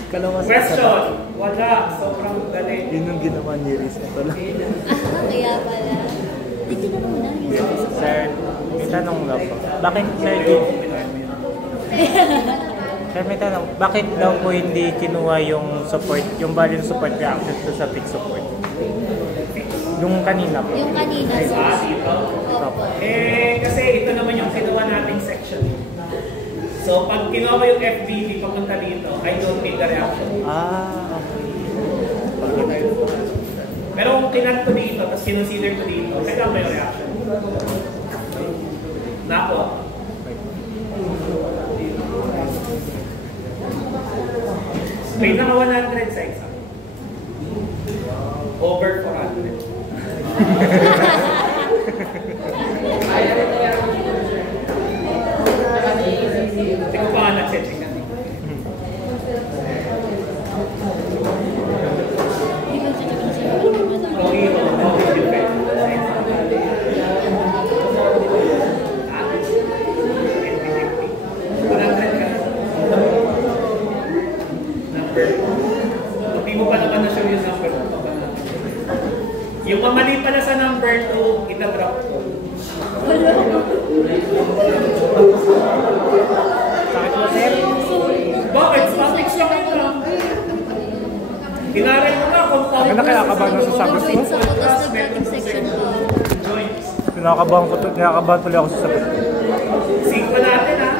Kalawa sa question. Wala. Sobrang galing. Yun yung ginawa ni Riz. Ito lang. Kaya pala. Di tinanong mo na. Sir, may tanong nga po. Bakit, sir, sir, may tanong. Bakit daw po hindi kinuha yung support, yung value support reaction to sa fixed support? Yung kanina po. Yung kanina. Ah, dito. Opo. Eh, kasi ito naman yung kinuha nating section. So, pag kinuha mo yung FBB papunta dito, I don't need the reaction. Ah, okay. Pero kung kinat ko dito, tapos kinonsider ko dito, kailangan mo yung reaction. Nako. May naka 100 sa isa. Over 400. Kaya rin na yan. Yung mamali pala sa number 2, ita-drop ko. Sakit mo, sir? Bakit? Statics lang ito. Kinarin mo na kung tawag Ano kaya kabahan mo sa sagot mo? Joints ako, tapos nag-starting section pa. joints. Kinakabahan tuloy ako sa sagot. Sigma natin ha.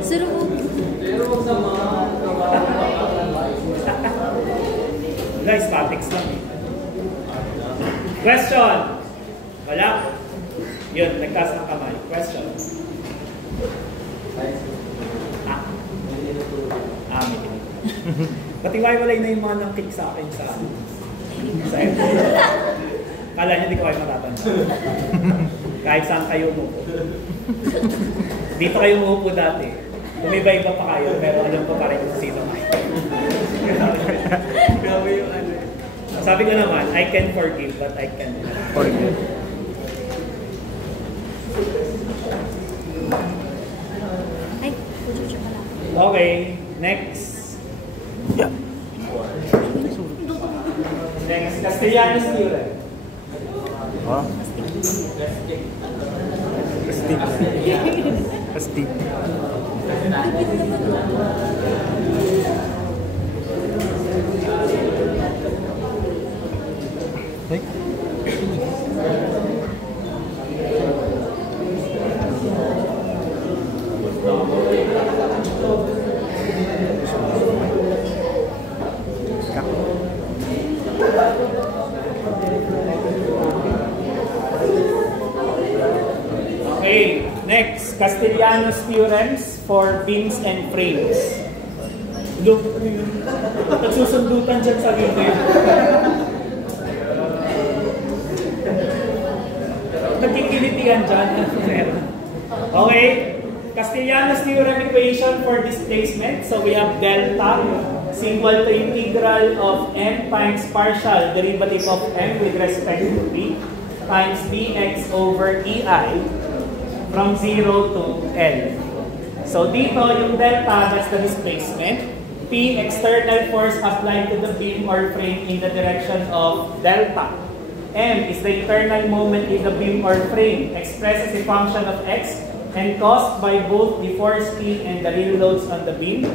Sir, Guys, statics lang. Question. Wala. Yun, nagtaas ng kamay. Question. May tinig. Patiwai-walay na yung mga nang-kick sa akin sa Kala niyo di ko kayo matatanda. Kahit saan kayo umupo. Dito kayo umupo dati. Umiba-iba pa kayo, pero alam ko pa rin kung sino kayo. Grabe yung ano. Sabi ko naman, I can forgive, but I can Forget. ay, pucho pala. Okay, next. Next, Castellanos theorem. Ha? Astig. Astig. Okay, next, Castellanos theorems for beams and frames. Look, nagsusundutan dyan sa gilid. Nagkikilitian dyan. Okay, Castellanos theorem equation for displacement. So we have delta is equal to integral of m times partial derivative of m with respect to b times dx over ei from 0 to L. So dito, yung delta, that's the displacement. P, external force applied to the beam or frame in the direction of delta. M is the internal moment in the beam or frame, expressed as a function of x and caused by both the force P and the real loads on the beam.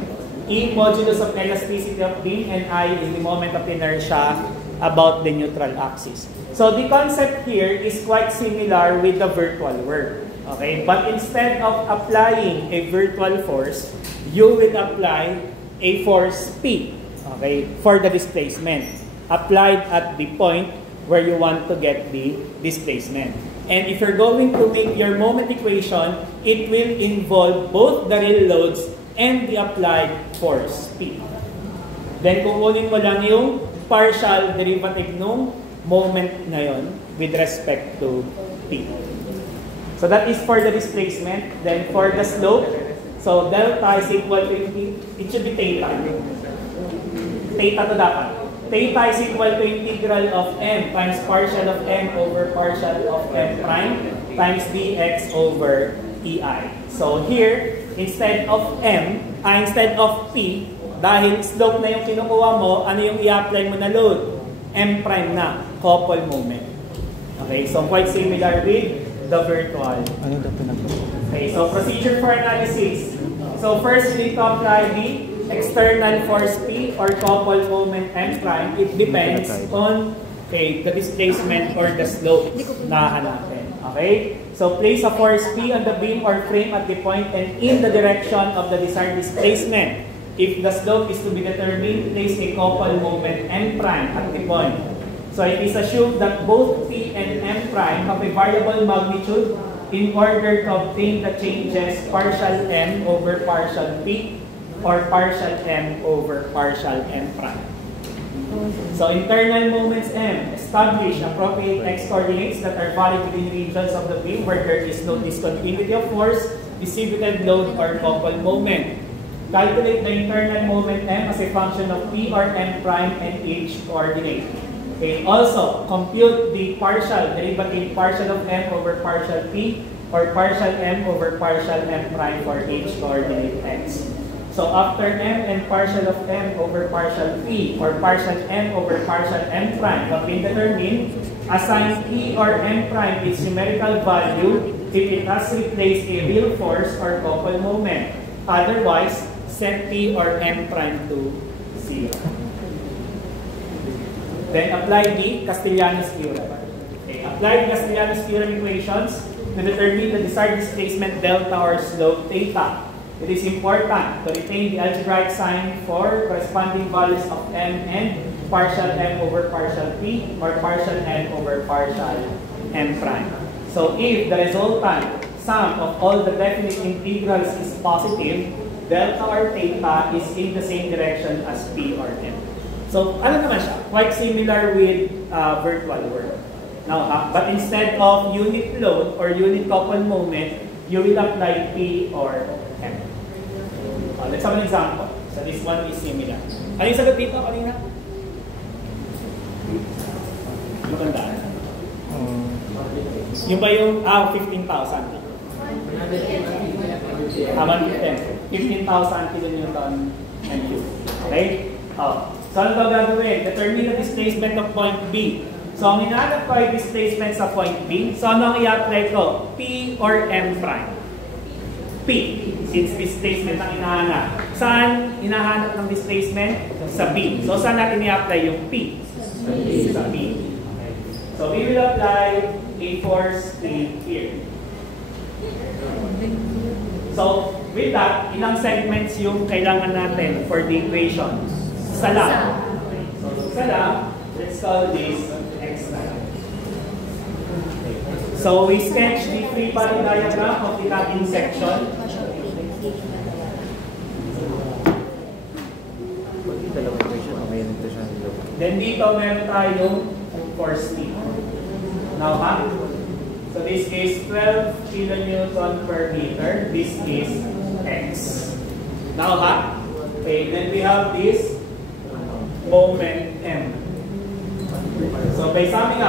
E, modulus of elasticity of beam, and I is the moment of inertia about the neutral axis. So the concept here is quite similar with the virtual work. Okay, but instead of applying a virtual force, you will apply a force P, okay, for the displacement, applied at the point where you want to get the displacement. And if you're going to make your moment equation, it will involve both the real loads and the applied force P. Then kukunin mo lang yung partial derivative ng moment na yon with respect to P. So that is for the displacement. Then for the slope, so delta is equal to, it should be theta. Theta to dapat. Theta is equal to integral of m times partial of m over partial of m prime times dx over ei. So here, instead of m, instead of p, dahil slope na yung kinukuha mo, ano yung i-apply mo na load? M prime na, couple moment. Okay, so quite similar with the virtual. Okay, so procedure for analysis. So first, we need to apply the external force P or couple moment M prime. It depends on the displacement or the slope na hanapin. Okay? So place a force P on the beam or frame at the point and in the direction of the desired displacement. If the slope is to be determined, place a couple moment M prime at the point. So it is assumed that both P and M prime have a variable magnitude in order to obtain the changes partial M over partial P or partial M over partial M prime. So internal moments M, establish appropriate x coordinates that are valid within regions of the beam where there is no discontinuity of force, distributed load, or couple moment. Calculate the internal moment M as a function of P or M prime and H coordinate. Okay. Also, compute the partial derivative partial of M over partial P or partial M over partial M prime for H coordinate X. So after m and partial of m over partial p, or partial m over partial m prime, what we determine, assign p or m prime its numerical value if it has replaced a real force or couple moment. Otherwise, set p or m prime to 0. Then apply the Castellanos theorem. Okay, apply the Castellanos theorem equations to determine the desired displacement delta or slope theta. It is important to retain the algebraic sign for corresponding values of m and partial m over partial p or partial n over partial m prime. So if the resultant sum of all the definite integrals is positive, delta or theta is in the same direction as p or n. So ano naman siya? Quite similar with virtual world. Now, but instead of unit load or unit couple moment, you will apply p or m. Let's have an example. So this one is similar. Ano yung sagot dito kanina? Matandaan. Yung ba yung 15,000? 15,000 kilonewton and cube. Okay? So ano ba gagawin? Determine the displacement of point B. So ang hinahanap ko ay displacement sa point B. So ano ang i-apply ko? P or M prime? P. Since displacement ang hinahanap. Saan hinahanap ng displacement? Sa B. So saan natin i-apply yung P? Sa B. Okay. So we will apply a force P here. So with that, ilang segments yung kailangan natin for the equation? Isa lang. Okay. So isa lang, let's call this X line. So we sketch the free body diagram of the cutting section. Then dito meron tayong force T. Now so this is 12 kilonewton per meter. This is X. Now okay, then we have this moment M. So by summing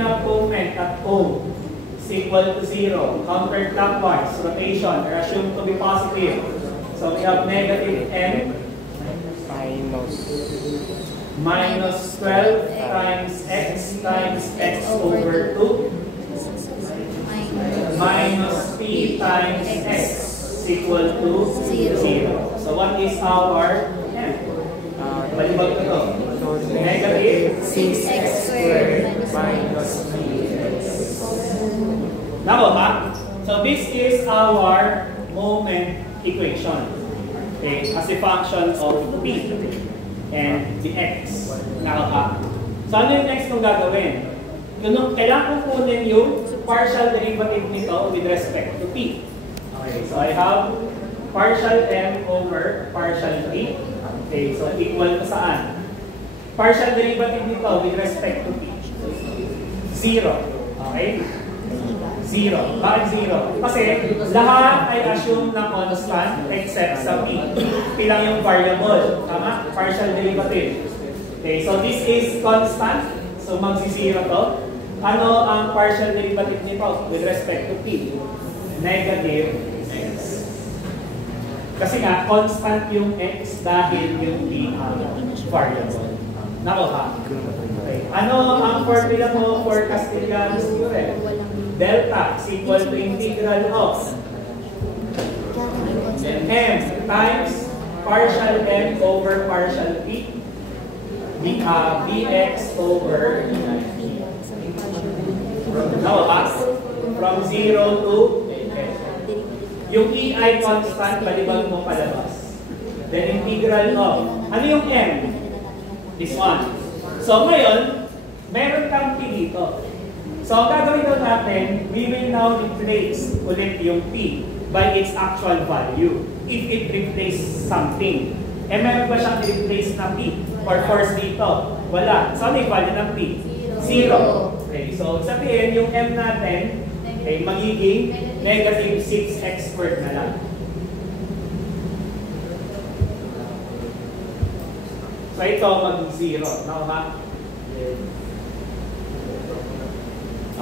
up moment at O is equal to 0. Counterclockwise rotation are assumed to be positive. So we have negative M minus 12 times x over 2 minus p times x is equal to 0. So what is our M? Balibag ito. Negative 6x squared minus px. Now, so this is our moment equation. Okay, as a function of p and the x. Now, so ano yung next kong gagawin? Kailangan kong kunin yung partial derivative nito with respect to p. Okay, so I have partial m over partial p. Okay, so equal to saan? Partial derivative nito with respect to p. 0. Okay? 0. Bakit 0? Kasi lahat ay assume na constant except sa p. P lang yung variable. Tama? Partial derivative. Okay, so this is constant. So magsi-0 to. Ano ang partial derivative nito with respect to p? Negative x. Kasi nga, constant yung x dahil yung p ang variable. Nako ha? Okay. Ano ang formula mo for Castellanos theorem? Delta is equal to integral of m times partial m over partial p bx over from 0 to yung EI constant, balibag mo palabas. Then integral of, ano yung m? This one. So ngayon, meron kang p dito. So ang gagawin daw natin, we will now replace ulit yung p by its actual value. If it replaces something. Meron ba siyang replace na p? Or force dito? Wala. So ano yung value ng p? 0. Okay, so sabihin yung m natin ay magiging negative 6x squared na lang. So ito mag-0. No, ha?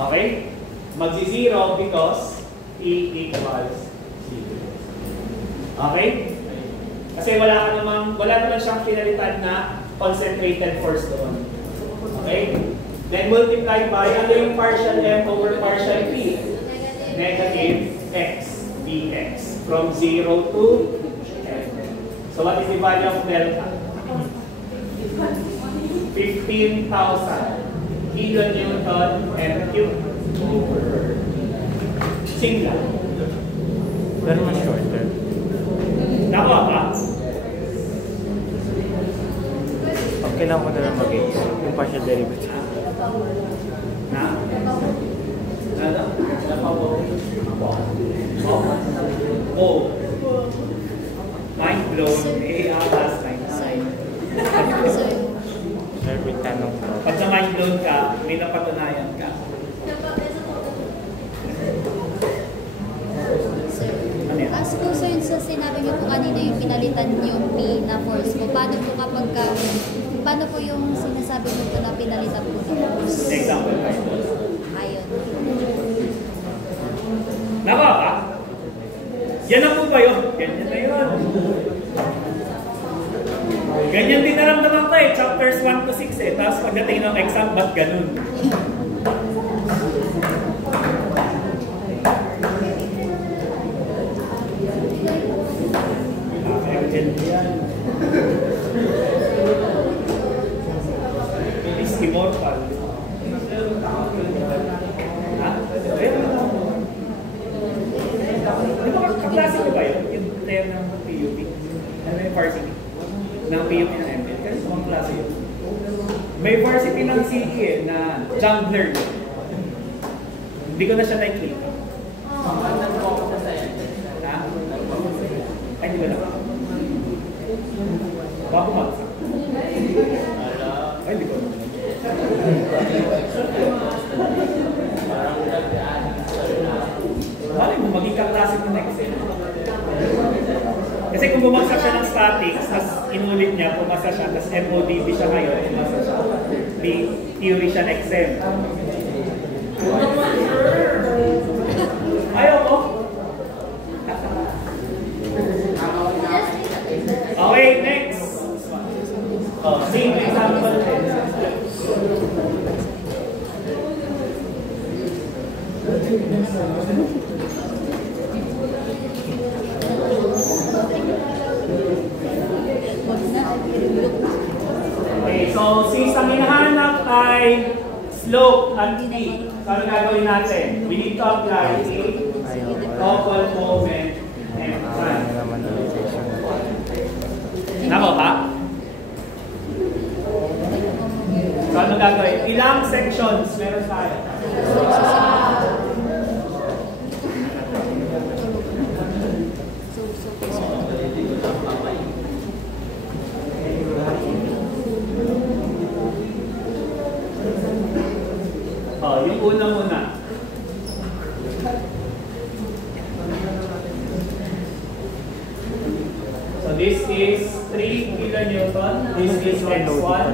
Okay? Mag-0 because p equals 0. Okay? Kasi wala naman siyang pinalitan na concentrated force doon. Okay? Then multiply by, ano yung partial M over partial P? Negative x dx. From 0 to M. So what is the value of delta? 15,000 kilonewton m3 single. Pero mas shorter. Nakuha ba? Pag kailangan ko na lang mag-x, yung partial derivative. Na? Oh. Mind blown. last time. Sir, may tanong ko. Pag sa mind blown ka, may napatunayan ka. As po sir, sa sinabi niyo po kanina yung pinalitan yung P na force ko, paano po kapag paano po yung sinasabi mo po na pinalitan po ng force? Example ba? Ayun. Naka ka? Yan na po ba yun? Ganyan na yun. Ganyan din naramdaman ko eh. Chapters 1 to 6 eh. Tapos pagdating ng exam, ba't ganun? Is immortal. Ha? Di ba kaklase ko ba yun? Yung term ng PUP? Ano yung varsity? Ng PUP ng ML? Kasi mga klase yun. May varsity ng CE eh, na jungler. Hindi ko na siya nakikita. Ha? Ay, di ba na? Baka bumagsak. Ay, di ko na. Bakit mo maging kaklase mo next eh? Kasi kung bumagsak siya ng statics, tapos inulit niya, pumasa siya, tapos MODB siya ngayon, pumasa siya. May theory siya next sem. Ayaw ko. Okay, next. Oh, same example. Okay, so since ang hinahanap ay slope at T, so ano gagawin natin? We need to apply a couple moment and time. Nako ba? So ano gagawin? Ilang sections meron tayo? Oh, yung una muna. So this is 3 kilonewton. This is x1.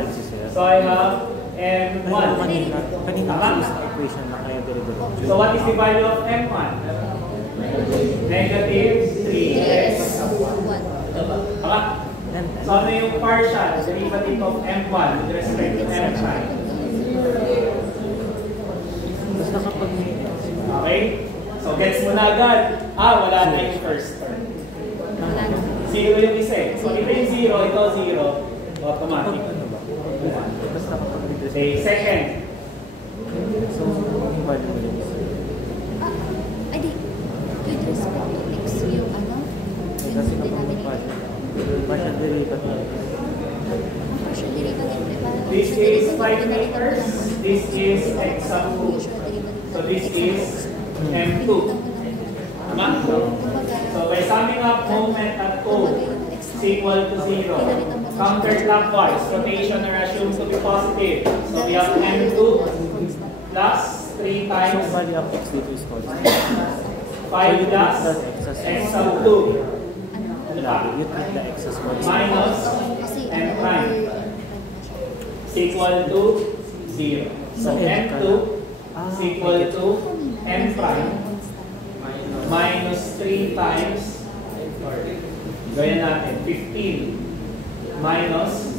So I have m1. Kanina Tama? sa equation na kaya derivative. So what is the value of m1? Negative 3x. Tama? So ano yung partial derivative of m1 with respect to m5? Basta kapag may Okay? So gets mo na agad. Wala na yung first term. Zero yung isa eh. So ito yung zero, ito zero. Automatic. basta kapag may Okay, second. So, yung value mo yun. Ay di, with respect to X yung ano? Kasi Yung kapag may denominator. partial derivative. Partial derivative, diba? This is 5 meters. This is x sub 2. Usual derivative. So this is m2. Tama? So by summing up moment at O is equal to 0. Counterclockwise, rotation are assumed to be positive. So we have m2 plus 3 So, times value of x dito is constant. 5 plus x sub 2 You treat the x as constant. minus m prime is equal to 0. So m2 is equal to m prime minus 3 times Gawin natin. 15 minus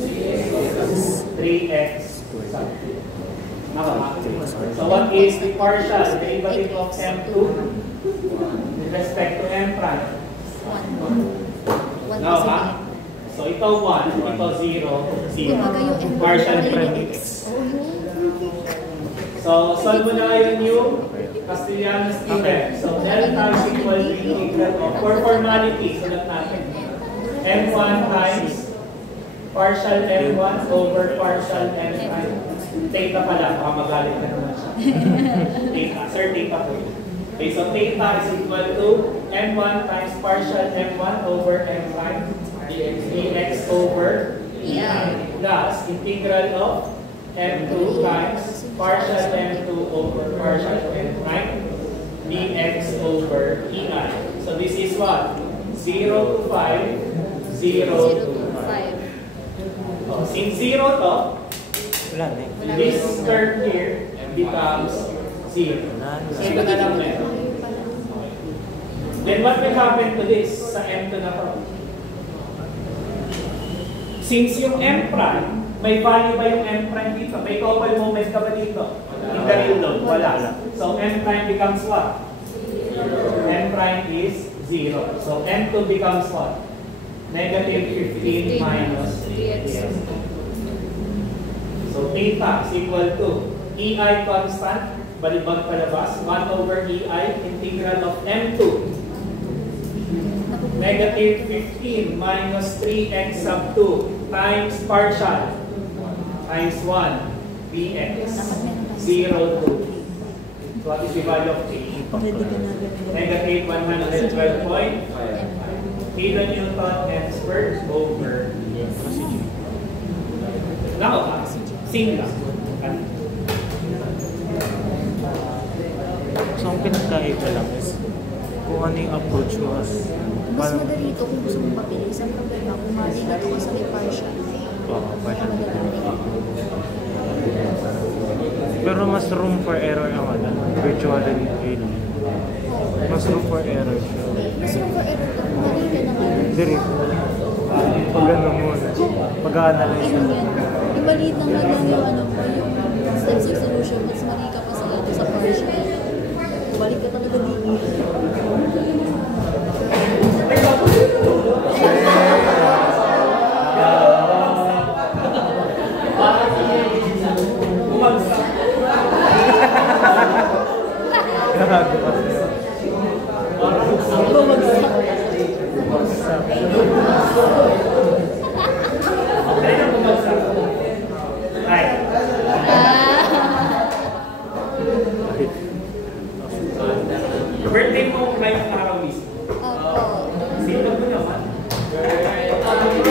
3x sub 2. So what is the partial derivative of M2 with respect to M prime? 1. Now, so ito 1, ito 0, 0. Partial derivative. So solve mo na ngayon yung Castellanos theorem. So delta is equal to integral of, for formality, sulat natin. M1 times partial M1 over partial M prime. Theta pala, baka magalit na naman siya. Theta, sir, theta po yun. Okay, so theta is equal to M1 times partial M1 over M5 dx over EI plus integral of M2 times partial M2 over partial M5 dx over EI. So this is what? 0 to 5, 0 to 5. Oh, since 0 to, Wala na eh. this term here becomes 0. So ito na lang meron. Then what will happen to this sa M2 na to? Since yung M prime, may value ba yung M prime dito? May couple moment ka ba dito? In the real load? Wala. So M prime becomes what? M prime is 0. So M2 becomes what? Negative 15 minus 3x. So theta is equal to EI constant, balibag palabas, 1 over EI, integral of M2. Negative 15 minus 3x sub 2 times partial times 1 bx 0 to. So what is the value of t? Negative 112.5 kilonewton m squared over now, sing lang. So ang pinagkaiba lang is kung ano yung approach mo. Mas madali ito kung gusto mong mabilis. Ang problema, kumali na ito kasi may partial. Partial. Pero mas room for error ang virtual reality. Mas room for error siya. Mas room for error ito, kumali ka na nga. Direct. Pag ano mo, mag-analyze Yun yan. Yung maliit lang lang yung ano mo, yung steps of solution, mas mali ka pa sa ito sa partial. Balik ka talaga dito. Birthday mo ngayong araw mismo. Opo. Sino mo naman?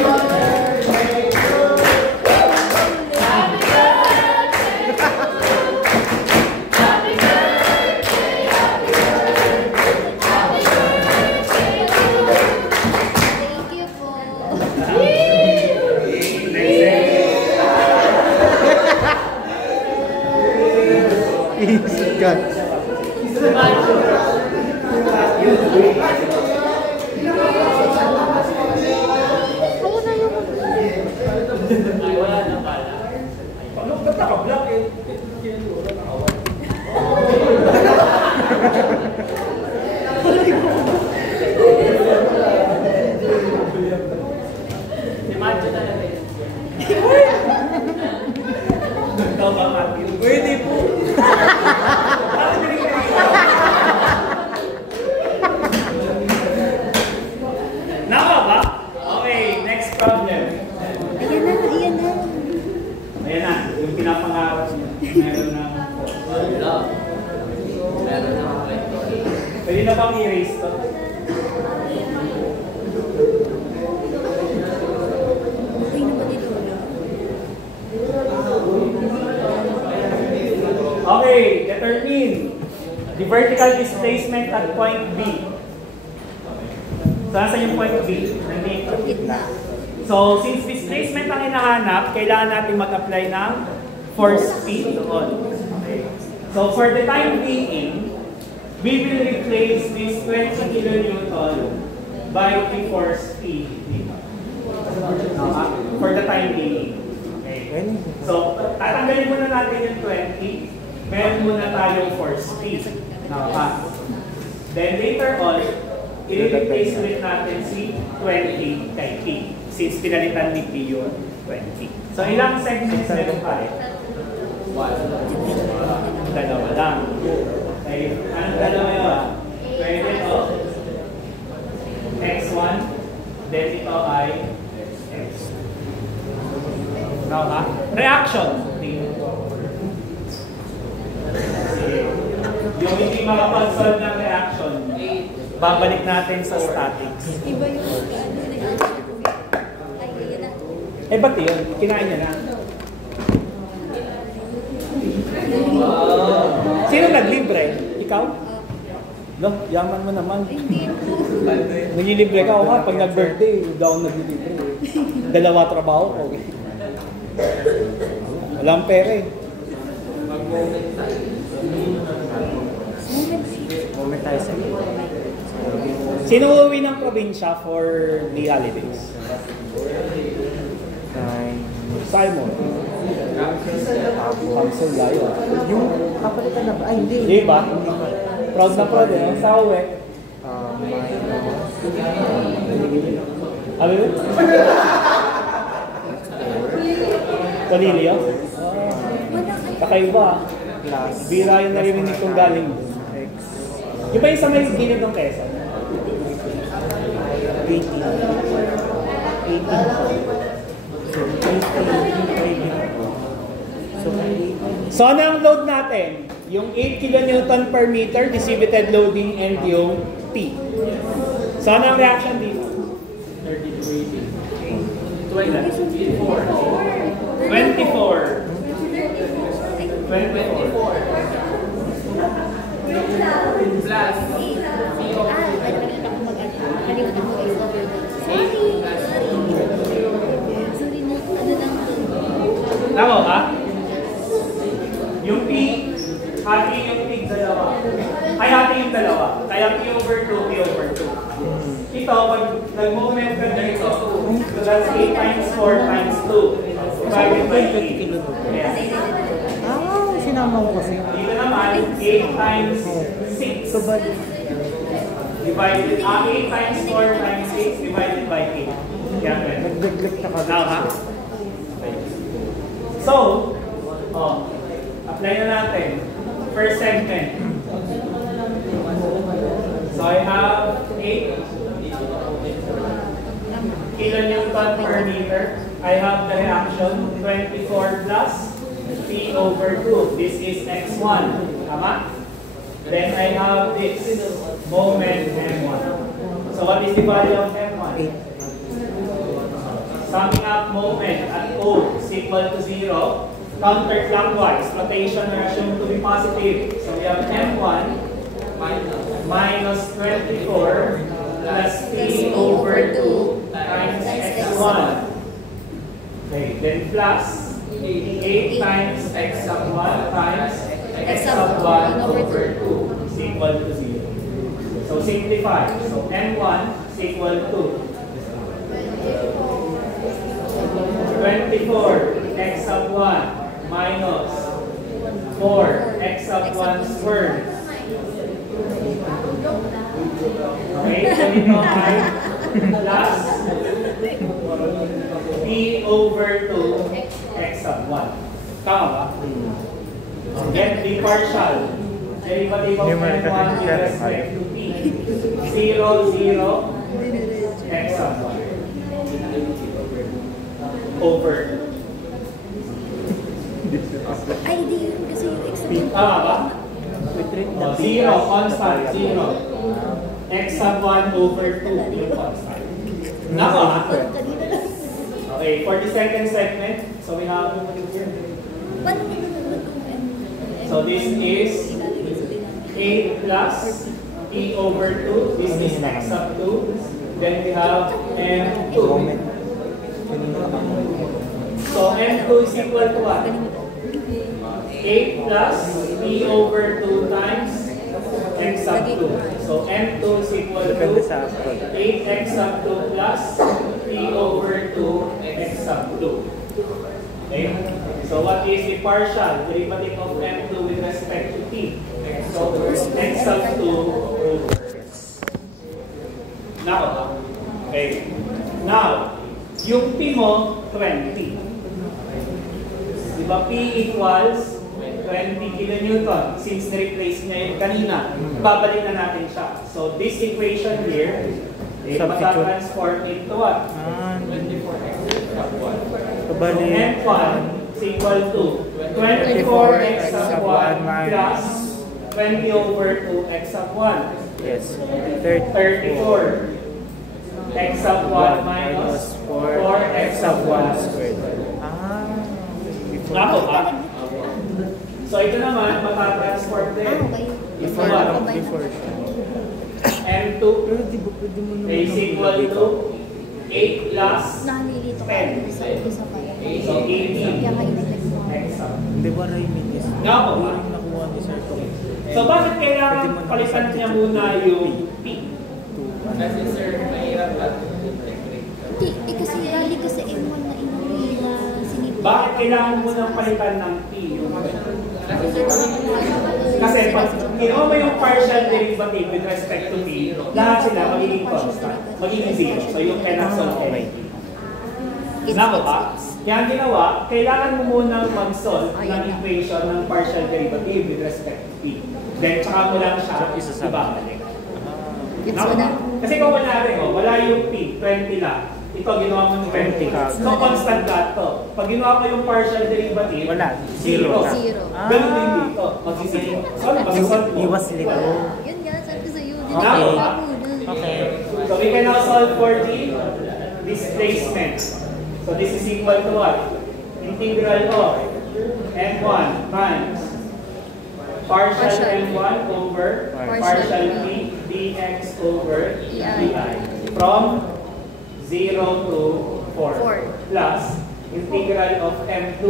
Thank you po. Easy cut. Ako na yung Ay, wala na pala. Ano ba't naka-block eh? Si Macho talaga yun. Ikaw ba, Matthew? Pwede po. Naka ba? Okay, next problem. Ayan na, ayan na. Ayan na, yung pinapangarap niyo. Meron na. Wala. Meron na ako. Pwede na bang i-erase to? Okay na ba dito? Okay, determine the vertical displacement at point B. So, nasa yung point B? Nandito. Gitna. So, since displacement ang hinahanap, kailangan natin mag-apply ng force P doon. Okay. So, for the time being, we will replace this 20 kilonewton by the force P dito. For the time being. Okay. So, tatanggalin muna natin yung 20. Meron muna tayong force P. Then later on, i-replace ulit natin si 20 kay P. Since pinalitan ni P yung 20. So, ilang segments meron pa eh? Dalawa lang. Okay. Anong dalawa yun? Pwede ito. X1. Then ito ay X2. Now, reaction. Yung hindi makapag-solve ng reaction, babalik natin sa statics. Iba yung ano na yun. Ay, yun na. Eh, ba't yun? Kinain niya na. Sino naglibre? Ikaw? No, yaman mo naman. Hindi po. Naglilibre ka. O nga, pag nag-birthday, daw naglilibre. Dalawa trabaho ko. Walang pera eh. Moment tayo sa Sino uuwi ng probinsya for the holidays? Simon. Council layo. Yung kapalitan na ba? Ay, hindi. Di ba? Proud na proud eh. Sa uwi. Ano yun? Colilio? Kakaiba. Bira yung naririnig kong galing. Yung ba yung sa may gilid ng Quezon? 80. So ano ang load natin? Yung 8 kN per meter distributed loading and yung P. So ano ang reaction dito? 24. Tama ba? Yung P, hati yung P dalawa. Ay, hati yung dalawa. Kaya P over 2, P over 2. Ito, pag nag-moment ka dito, so that's 8 times 4 times 2. Divided by 8. Yes. Sinama ko kasi. Dito naman, 8 times 6. Divided, 8 times 4 times 6 divided by 8. Yan, pwede. Nagdaglag ka ka. Now, ha? So, apply na natin. First segment. So, I have 8 kilonewton per meter. I have the reaction 24 plus P over 2. This is X1. Tama? Then I have this moment M1. So, what is the value of M1? 8. Summing up moment at O is equal to 0. Counterclockwise, rotation are assumed to be positive. So we have M1 minus 24 plus P over 2 times X1. Okay, then plus 8 times X sub 1 times X sub 1 over 2 is equal to 0. So simplify. So M1 is equal to 24 X sub 1 minus 4 X sub 1 squared. Okay, so ito ay plus P over 2 X sub 1. Tama ba? Get the partial derivative of M1 with respect to P. 0, 0 X sub 1 over. Ay, di yun kasi yung extra. Tama ba? 0, constant, 0. X sub 1 over 2, yung constant. Nako, ha? Kanina lang. Okay, for the second segment, so we have, Paano mo naman itong so this is 8 plus P over 2, this is X sub 2, then we have M2. So M2 is equal to what? 8 plus P over 2 times X x sub 2. So M2 is equal Depende to sa upload. 8x sub 2 plus P over 2x sub 2. Okay? So what is the partial derivative of M2 with respect to T? So x sub 2 over. Now, okay. Now, yung P mo, 20. Diba P equals 20 kilonewton. Since na-replace niya yung kanina, babalik na natin siya. So this equation here, mata-transform into what? 24x. So, So bali, M1 is equal to 24x sub 1 plus 20 over 2x sub 1. yes, 34. X sub 1 minus 4x sub 1 squared. Ah, Ako ba? So ito naman, matatransform din. Okay. before What? lang, before siya. M2 Pero di ba pwede mo naman is equal to 8 plus Nakalilito ka 10. sa umpisa pa yan. So 18 Kaya ka-inilagay mo. X sub. Hindi ba Raymond is? Nga po ba? Yung nakuha ni Sir Tom. So bakit kailangan palitan niya muna yung P? Kasi sir, mahirap at Hindi, kasi dali kasi M1 na inuwi na sinipin. Bakit kailangan munang palitan ng P? Kasi pag ginawa mo yung partial derivative with respect to P, lahat sila magiging constant, magiging zero. So you cannot solve anything. Nako ba? Kaya ang ginawa, kailangan mo munang mag-solve ng equation ng partial derivative with respect to P. Then tsaka mo lang siya ibabalik. Gets Nako mo ba? na? Kasi kung kunyari, wala yung P, 20 lang. Ito, ginawa mo yung 20. 20 ka. So, constant lahat to. Pag ginawa mo yung partial derivative, Wala. Zero na. Zero. Ganun din dito. Mag-zero. So, mag-solve mo. Iwas nito. Yun nga, sabi ko sa'yo. Okay. Dinagawa Okay. So, we can now solve for the displacement. So, this is equal to what? Integral of M1 times partial M1 over partial P dx over EI. From 0 to 4 4. plus integral of M2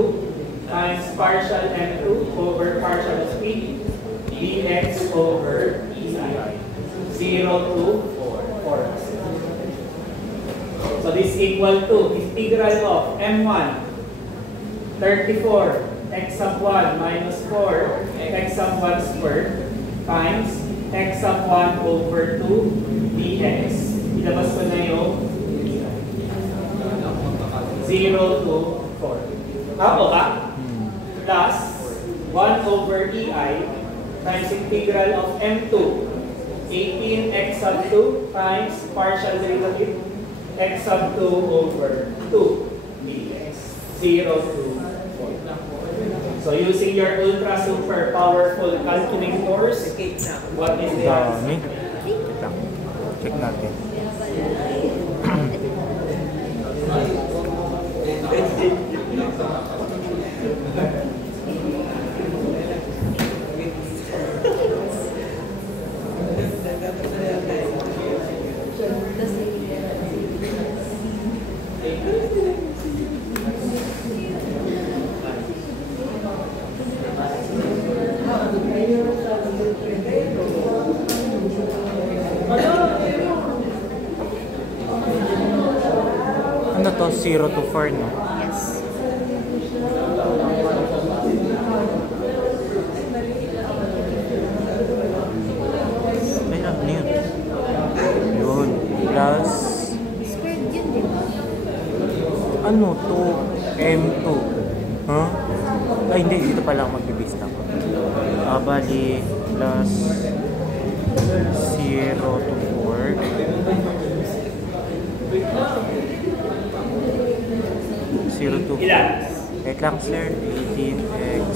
times partial M2 over partial P dx over EI. 0 to 4. So this is equal to integral of M1 34 x sub 1 minus 4 x sub 1 squared times x sub 1 over 2 dx. Ilabas ko na yung 0 to 4. Ako ba? Plus 1 over EI times integral of M2 18 x sub 2 times partial derivative x sub 2 over 2 dx. 0 to 4. So using your ultra super powerful calculators, what is the answer? Dami. Wait lang. Check natin. Ano to? 0 to 4, no? Yes. May lang, ano yun? Yun. Plus, Squared yun, di ba? ano to? M2. Huh? Ay, hindi. Dito pala ako magbibis na ako. Bali, plus 0 to 4. 0 to 4. Ilan? Wait lang, sir. 18x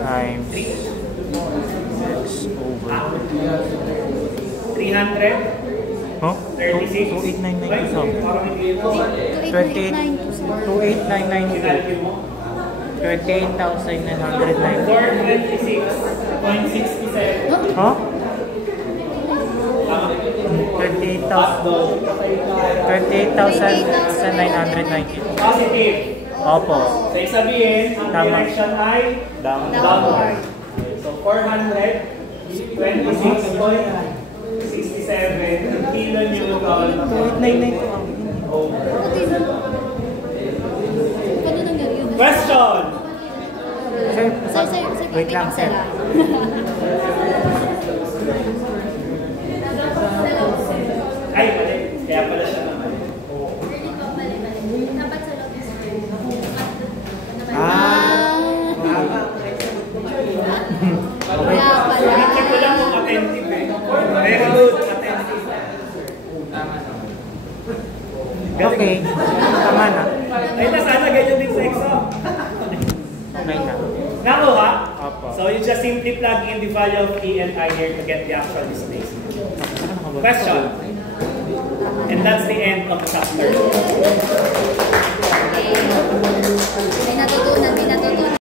times x over 300? 2. Huh? 36? 2899 isang. Parang hindi ito. 2892. 28,992. Kinalkin mo? 28,990. 426.67. Huh? Tama. 28,000. Hotdog. 28,990. Positive. Opo. So, sabihin, ang Tama. direction ay Down. downward. So, 400 26.67 kilonewton. 2.99 po. Over. Paano nangyari yun? Question! Sir, Sir, wait lang, sir. Ay, mali. Kaya pala siya naman. Kaya pala. Check ko lang kung attentive eh. Very good, attentive. Okay. Tama na. Ay, sana ganyan din sa exam. Okay na. Nakuha? Opo. So you just simply plug in the value of E and I here to get the actual displacement. Question. And that's the end of chapter. May natutunan din